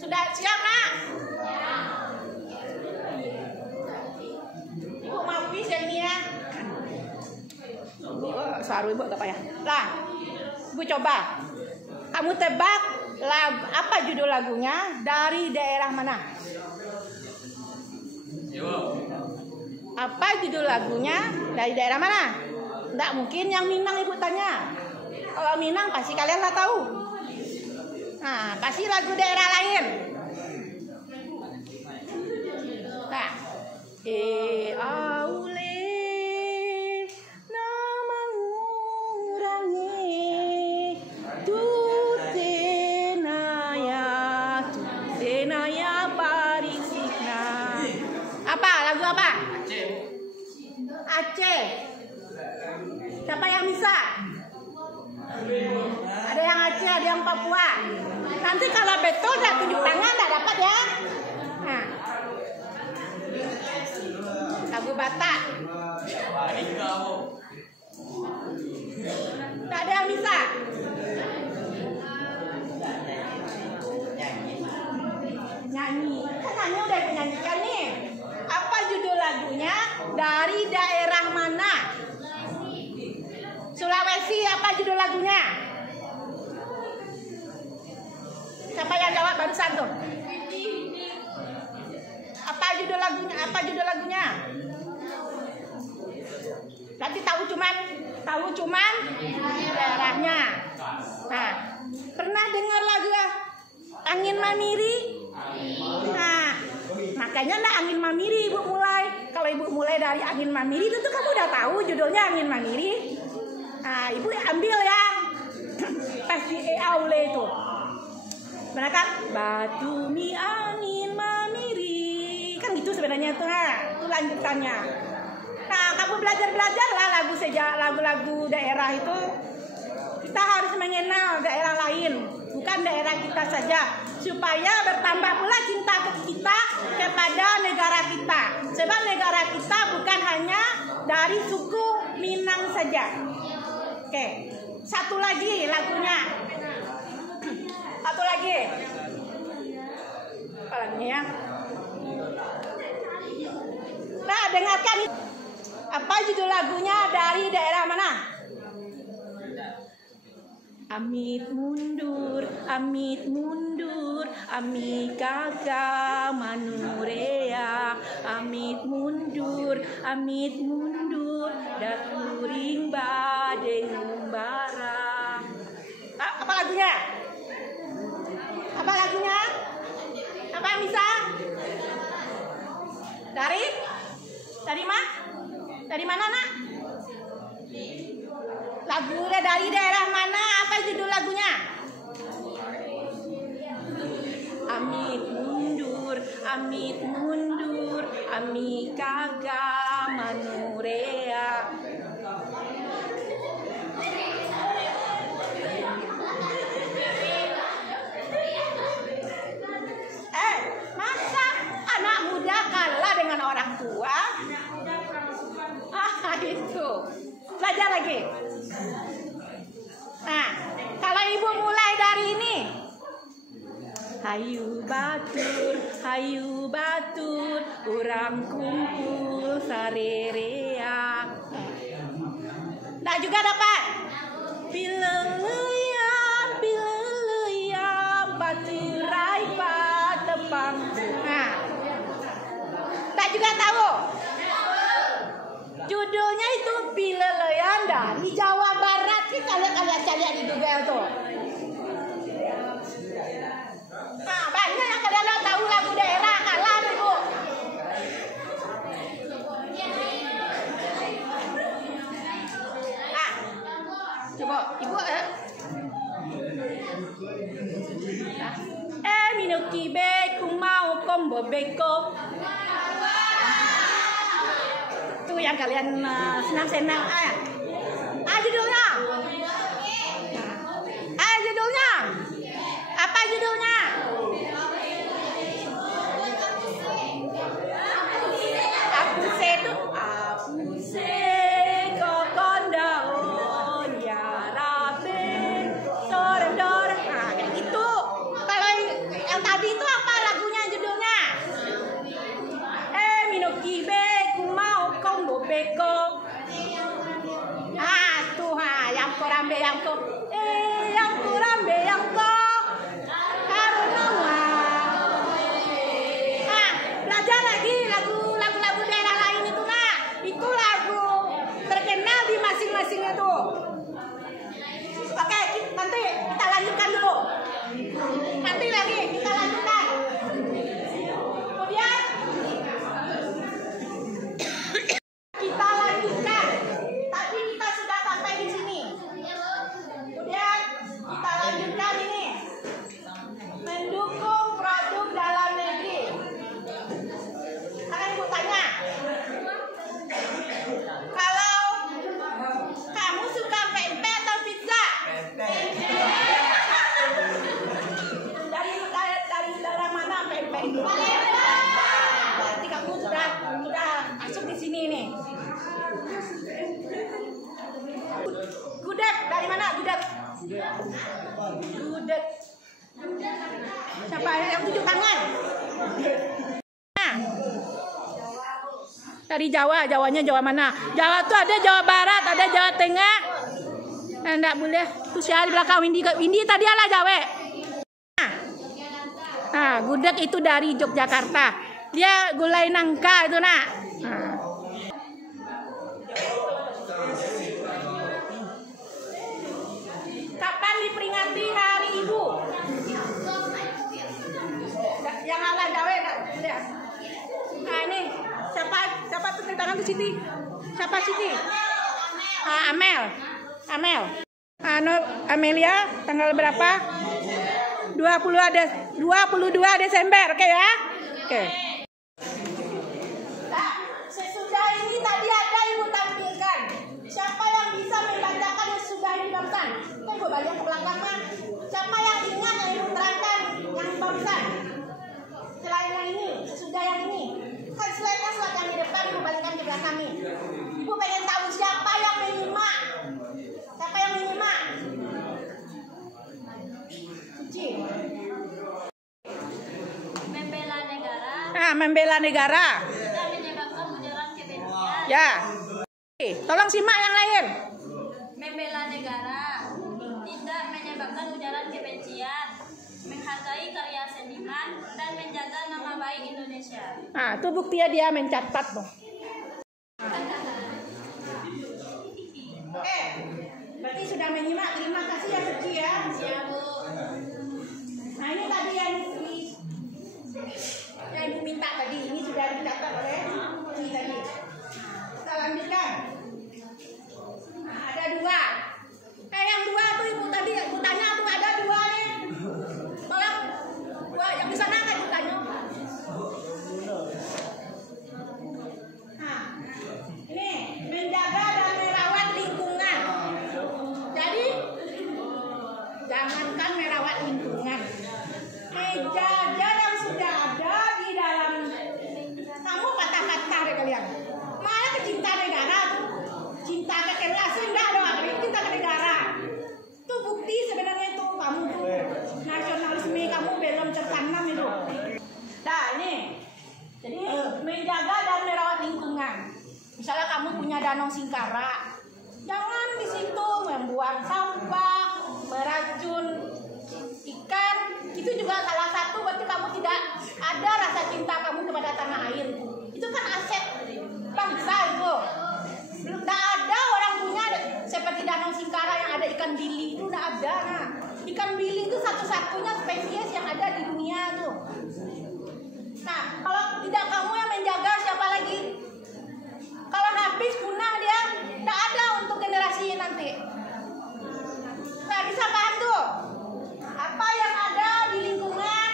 Sudah siap nak? Ibu mau kuis yang ini ya? Suara ibu gak payah. Lah, ibu coba. Kamu tebak lagu, apa judul lagunya, dari daerah mana? Apa judul lagunya, dari daerah mana? Nggak mungkin yang Minang ibu tanya. Kalau Minang pasti kalian lah tahu. Nah, pasti lagu daerah lain. Nah, aule apa? Lagu apa? Aceh. Siapa yang bisa? Ada yang Aceh, ada yang Papua. Nanti kalau betul udah tunjuk tangan, tak dapat ya. Nah, lagu Batak. Tak ada yang bisa. Nyanyi. Kan nyanyi udah nyanyikan nih. Apa judul lagunya? Dari daerah mana? Sulawesi. Apa judul lagunya? Siapa yang jawab barusan tuh? Apa judul lagunya? Apa judul lagunya? Nanti tahu cuman daerahnya. Nah, pernah dengar lagu Angin Mamiri? Nah, makanya lah Angin Mamiri ibu mulai. Kalau ibu mulai dari Angin Mamiri itu kamu udah tahu judulnya Angin Mamiri. Nah, ibu ambil yang pas di aule itu. Benar kan? Batu mi angin mamiri. Kan gitu sebenarnya tuh. Nah, itu lanjutannya. Nah, kamu belajar lah lagu-lagu daerah itu. Kita harus mengenal daerah lain, bukan daerah kita saja, supaya bertambah pula cinta kita kepada negara kita. Sebab negara kita bukan hanya dari suku Minang saja. Oke, satu lagi lagunya. Satu lagi. Apa lagunya ya? Nah, dengarkan. Apa judul lagunya, dari daerah mana? Amit mundur, ami kakak manurea. Amit mundur, daturing badai ngumbara. Apa lagunya? Apa lagunya? Apa yang bisa? Dari mana nak? Lagunya dari daerah mana? Apa judul lagunya? Amit mundur, ami kakak manurea. Masa anak muda kalah dengan orang tua? Itu. Belajar lagi. Nah, kalau ibu mulai dari ini. Hayu batur, urang kumpul sarerea. Nah, juga dapat. Pileleyam, baturai patepang. Nah, tak juga tahu. Judulnya itu Pileleyan dari Jawa Barat. Kalian cari di Google tuh. Nah, banyak yang kalian tahu lagu daerah. Kalah ibu. Nah, coba ibu minuki be kumau kombo beko. Itu yang kalian senang-senang. Judulnya? Judulnya? Apa judulnya? Apuse itu apuse kokondaon ya rabe dor. Nah, kayak gitu. Kalau yang tadi itu apa lagunya judulnya? Minokibe kumau kombo beko. Tuh yang korambe yang ko. Yang korambe yang ko. Karunawa. Belajar lagi lagu-lagu daerah lain itu nak. Itu lagu terkenal di masing-masing itu. Oke, nanti kita lanjutkan dulu. Nanti lagi kita lanjutkan. Kemudian kita lanjutkan. Tapi kita sudah sampai di sini. Kemudian kita lanjutkan ini. Mendukung produk dalam negeri. Akan ibu tanya. Kalau kamu suka pempek atau pizza? Dari daerah mana pempek itu? Berarti kamu sudah masuk di sini nih. Gudeg dari mana? Gudeg. Siapa yang tunjuk tangan? Nah. Dari Jawa, Jawanya Jawa mana? Jawa tuh ada Jawa Barat, ada Jawa Tengah. Enggak boleh. Tuh siapa di belakang Windy tadi ala Jawa. Nah, gudeg itu dari Yogyakarta. Dia gulai nangka itu nak. Nah. Kapan diperingati Hari Ibu? Yang ala Jawa enggak? Nah ini siapa tuh tangan tuh Siti? Siapa Siti? Amel. Amelia tanggal berapa? 22 Desember, oke ya? Oke. Nah, sesudah ini tadi ada Ibu tampilkan. Siapa yang bisa membacakan yang sudah ini barusan? Ibu balik ke belakang mah. Siapa yang ingat yang Ibu terangkan yang barusan? Selain yang ini, sesudah yang ini. Kan slide yang di depan Ibu balikkan ke belakang nih. Ibu pengen tahu siapa yang menyimak. Siapa yang menyimak? Suci. Membela negara. Nah, membela negara. Tidak menyebabkan ujaran kebencian. Ya. Tolong simak yang lain. Membela negara. Tidak menyebabkan ujaran kebencian. Menghargai karya seniman dan menjaga nama baik Indonesia. Nah, itu buktinya dia mencatat dong. Oke, berarti sudah menyimak. Terima kasih ya Suci ya. Ya Bu. Nah ini tadi yang Ibu minta tadi. Ini sudah dicatat oleh ini tadi. Kita lanjutkan. Nah, ada 2. Yang 2 tuh Ibu tadi Ibu tanya tuh ada 2 nih. Tolong, yang di sana kan Ibu tanya. Nah, ini menjaga dan merawat lingkungan. Jadi jangankan merawat lingkungan, menjaga yang sudah ada di dalam kamu kata-kata deh kalian. Malah ke cinta negara tuh, cinta ke kelas enggak doang, cinta ke negara. Itu bukti sebenarnya itu kamu tuh nasionalisme kamu belum tertanam itu. Nah ini, jadi menjaga dan merawat lingkungan. Misalnya kamu punya danau Singkara, jangan di situ membuang sampah, meracun ikan. Itu juga salah satu berarti kamu tidak ada rasa cinta kamu kepada tanah air. Itu kan aset bangsa itu. Belum ada orang punya seperti danau Singkara yang ada ikan bili, itu tidak ada. Nah, ikan bili itu satu-satunya spesies yang ada di dunia tuh. Nah, kalau tidak kamu yang menjaga, siapa lagi? Kalau habis punah dia, tidak ada untuk generasi nanti. Nah, bisa paham tuh? Apa yang ada di lingkungan,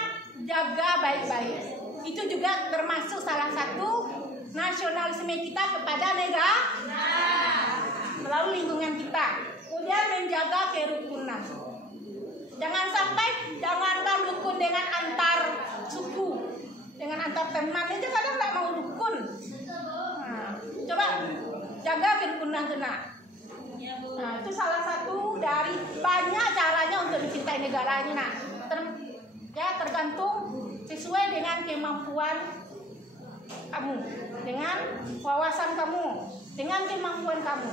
jaga baik-baik. Itu juga termasuk salah satu nasionalisme kita kepada negara melalui lingkungan kita. Kemudian menjaga kerukunan. Jangan sampai jangankan rukun dengan antar suku, dengan antar teman aja kadang nggak mau rukun. Nah, coba jaga kerukunan kena. Nah, itu salah satu dari banyak caranya untuk mencintai negara ini. Nah, tergantung sesuai dengan kemampuan kamu, dengan wawasan kamu, dengan kemampuan kamu.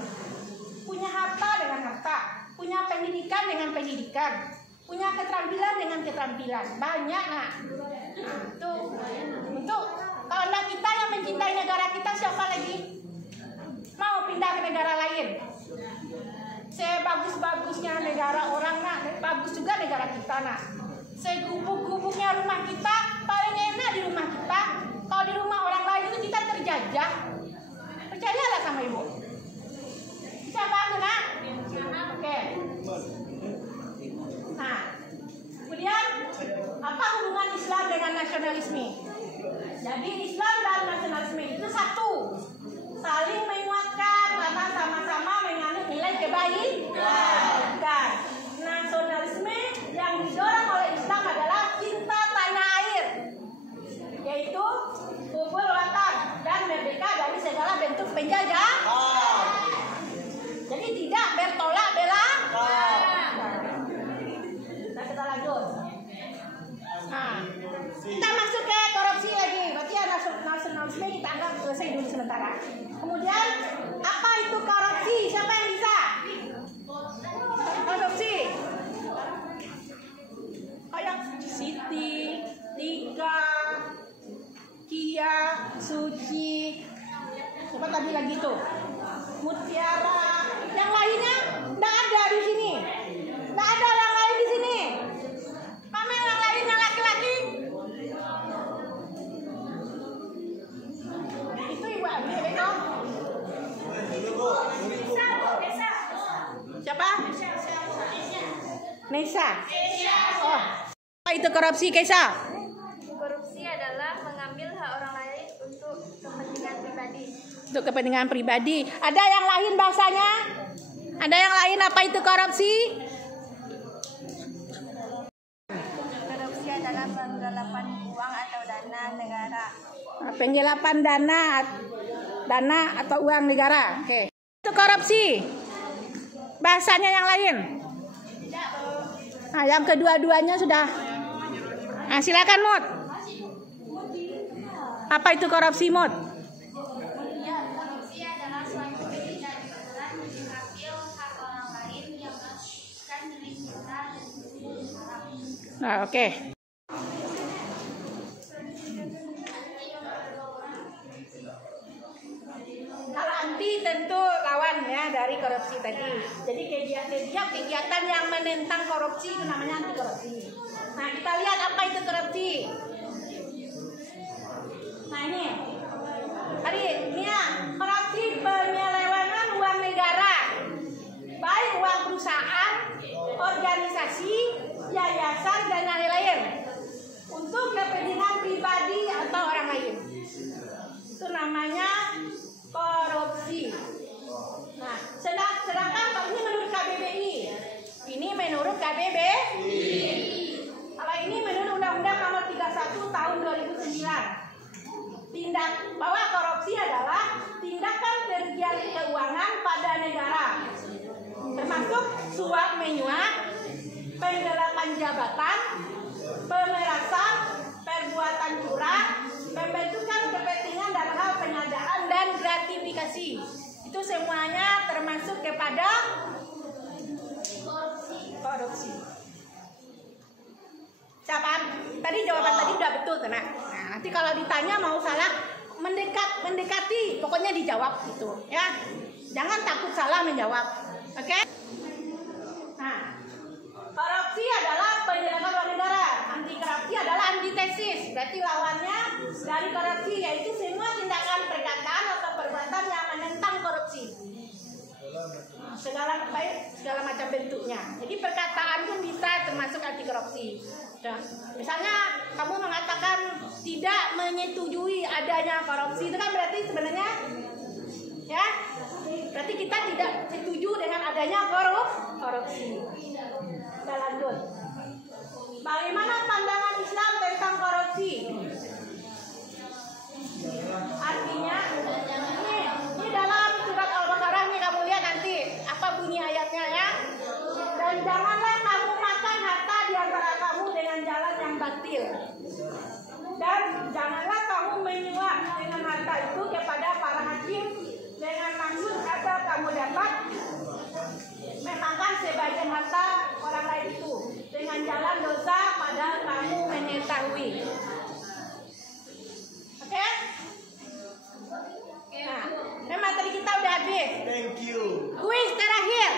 Punya harta dengan harta, punya pendidikan dengan pendidikan, punya keterampilan dengan keterampilan. Banyak nah. Itu untuk kalau kita yang mencintai negara kita, siapa lagi mau pindah ke negara lain? Sebagus-bagusnya negara orang nak, bagus juga negara kita nak. Segubuk-gubuknya rumah kita, paling enak di rumah kita. Kalau di rumah orang lain itu kita terjajah. Percayalah sama Ibu. Siapa aku nak? Oke. Nah, kemudian apa hubungan Islam dengan nasionalisme? Jadi Islam dan nasionalisme itu satu, saling menguatkan karena sama-sama menganut nilai kebaikan. Nasionalisme yang didorong oleh Islam adalah cinta tanah air, yaitu kubur watan dan merdeka dari segala bentuk penjajah. Jadi tidak bertolak belakang. lanjut. Nah, kita masuk ke korupsi lagi. Berarti ya nasionalisme kita anggap selesai dulu sementara. Kemudian apa itu korupsi? Siapa yang bisa? Korupsi. Kayak Siti, Tika, Kia, Suci, siapa tadi lagi tuh? Mutiara. Yang lainnya nggak ada di sini. Nggak ada yang lain di sini. Mana yang lainnya laki-laki? Itu Ibu Abi, betul? Siapa? Nesa. Oh, apa itu korupsi, Kesa? Korupsi adalah mengambil hak orang lain untuk kepentingan pribadi. Untuk kepentingan pribadi. Ada yang lain bahasanya? Ada yang lain apa itu korupsi? Korupsi adalah penggelapan uang atau dana negara. Penggelapan dana atau uang negara. Oke. Itu korupsi. Bahasanya yang lain. Nah, yang kedua-duanya sudah. Nah, silakan Mut. Apa itu korupsi, Mut? Korupsi adalah suatu ketidakjujuran mengambil hak orang lain yang bukan milik kita dan haram. Nah, oke. Kalau anti tentu lawan ya dari korupsi tadi. Jadi kegiatan yang menentang korupsi itu namanya anti korupsi. Nah, kita lihat apa itu korupsi. Nah, ini. Tadi ini ya, korupsi penyelewengan uang negara. Baik uang perusahaan, organisasi, yayasan dan lain-lain. Untuk kepentingan pribadi atau orang lain. Itu namanya korupsi. Nah, sedangkan kalau ini menurut KBBI, ini menurut KBBI. Kalau ini menurut Undang-Undang Nomor 31 Tahun 2009. Bahwa korupsi adalah tindakan kerugian keuangan pada negara, termasuk suap menyuap, penggelapan jabatan, pemerasan, perbuatan curang, pembentukan kepentingan dalam hal pengadaan dan gratifikasi. Itu semuanya termasuk kepada korupsi. Siapa? Tadi jawaban tadi udah betul, tenang. Nah, nanti kalau ditanya mau salah, mendekati, pokoknya dijawab gitu, ya. Jangan takut salah menjawab, oke? Nah, korupsi adalah penyelewengan uang negara. Anti korupsi adalah antitesis, berarti lawannya dari korupsi yaitu semua tindakan perkataan atau perbuatan yang menentang korupsi. Segala macam bentuknya. Jadi perkataan pun bisa termasuk anti korupsi. Misalnya kamu mengatakan tidak menyetujui adanya korupsi, itu kan berarti sebenarnya ya, berarti kita tidak setuju dengan adanya korupsi. Kita lanjut. Bagaimana pandangan Islam tentang korupsi? Artinya ini dalam surat Al-Baqarah nih, kamu lihat nanti apa bunyi ayatnya ya. Dan janganlah kamu makan harta di antara kamu dengan jalan yang batil. Dan janganlah kamu menyuap dengan harta itu kepada para hakim dengan maksud agar kamu dapat memakan sebagian harta orang lain itu dengan jalan dosa padahal kamu mengetahui. Oke? Nah, materi kita udah habis. Thank you. Kuis terakhir.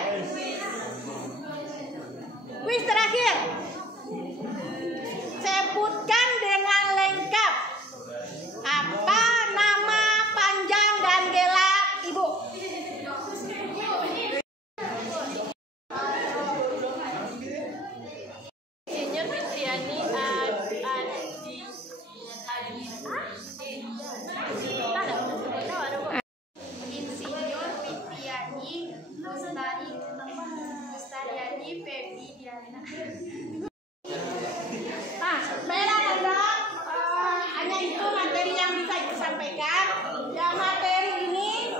Kuis terakhir. Sebutkan dengan lengkap apa nama panjang dan gelap Ibu. Insinyur Fitriani Insinyur Fitriani Lustariani Febidiana. Nah, baiklah Anda, hanya itu materi yang bisa Ibu sampaikan. Ya, materi ini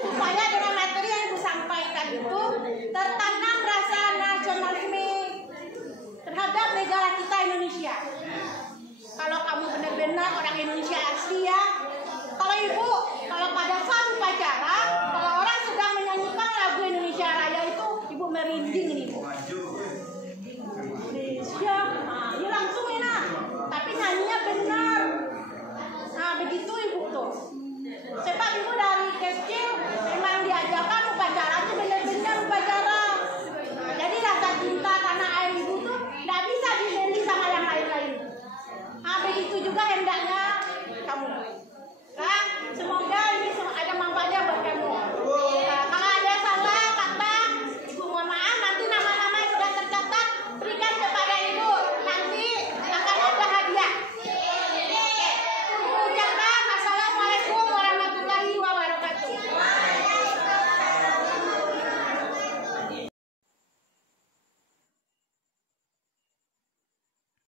supaya dengan materi yang Ibu sampaikan itu tertanam rasa nasionalisme terhadap Indonesia. Kalau kamu benar-benar orang Indonesia asli ya. Kalau ibu, kalau pada saat upacara, kalau orang sedang menyanyikan lagu Indonesia Raya itu, ibu merinding nih bu.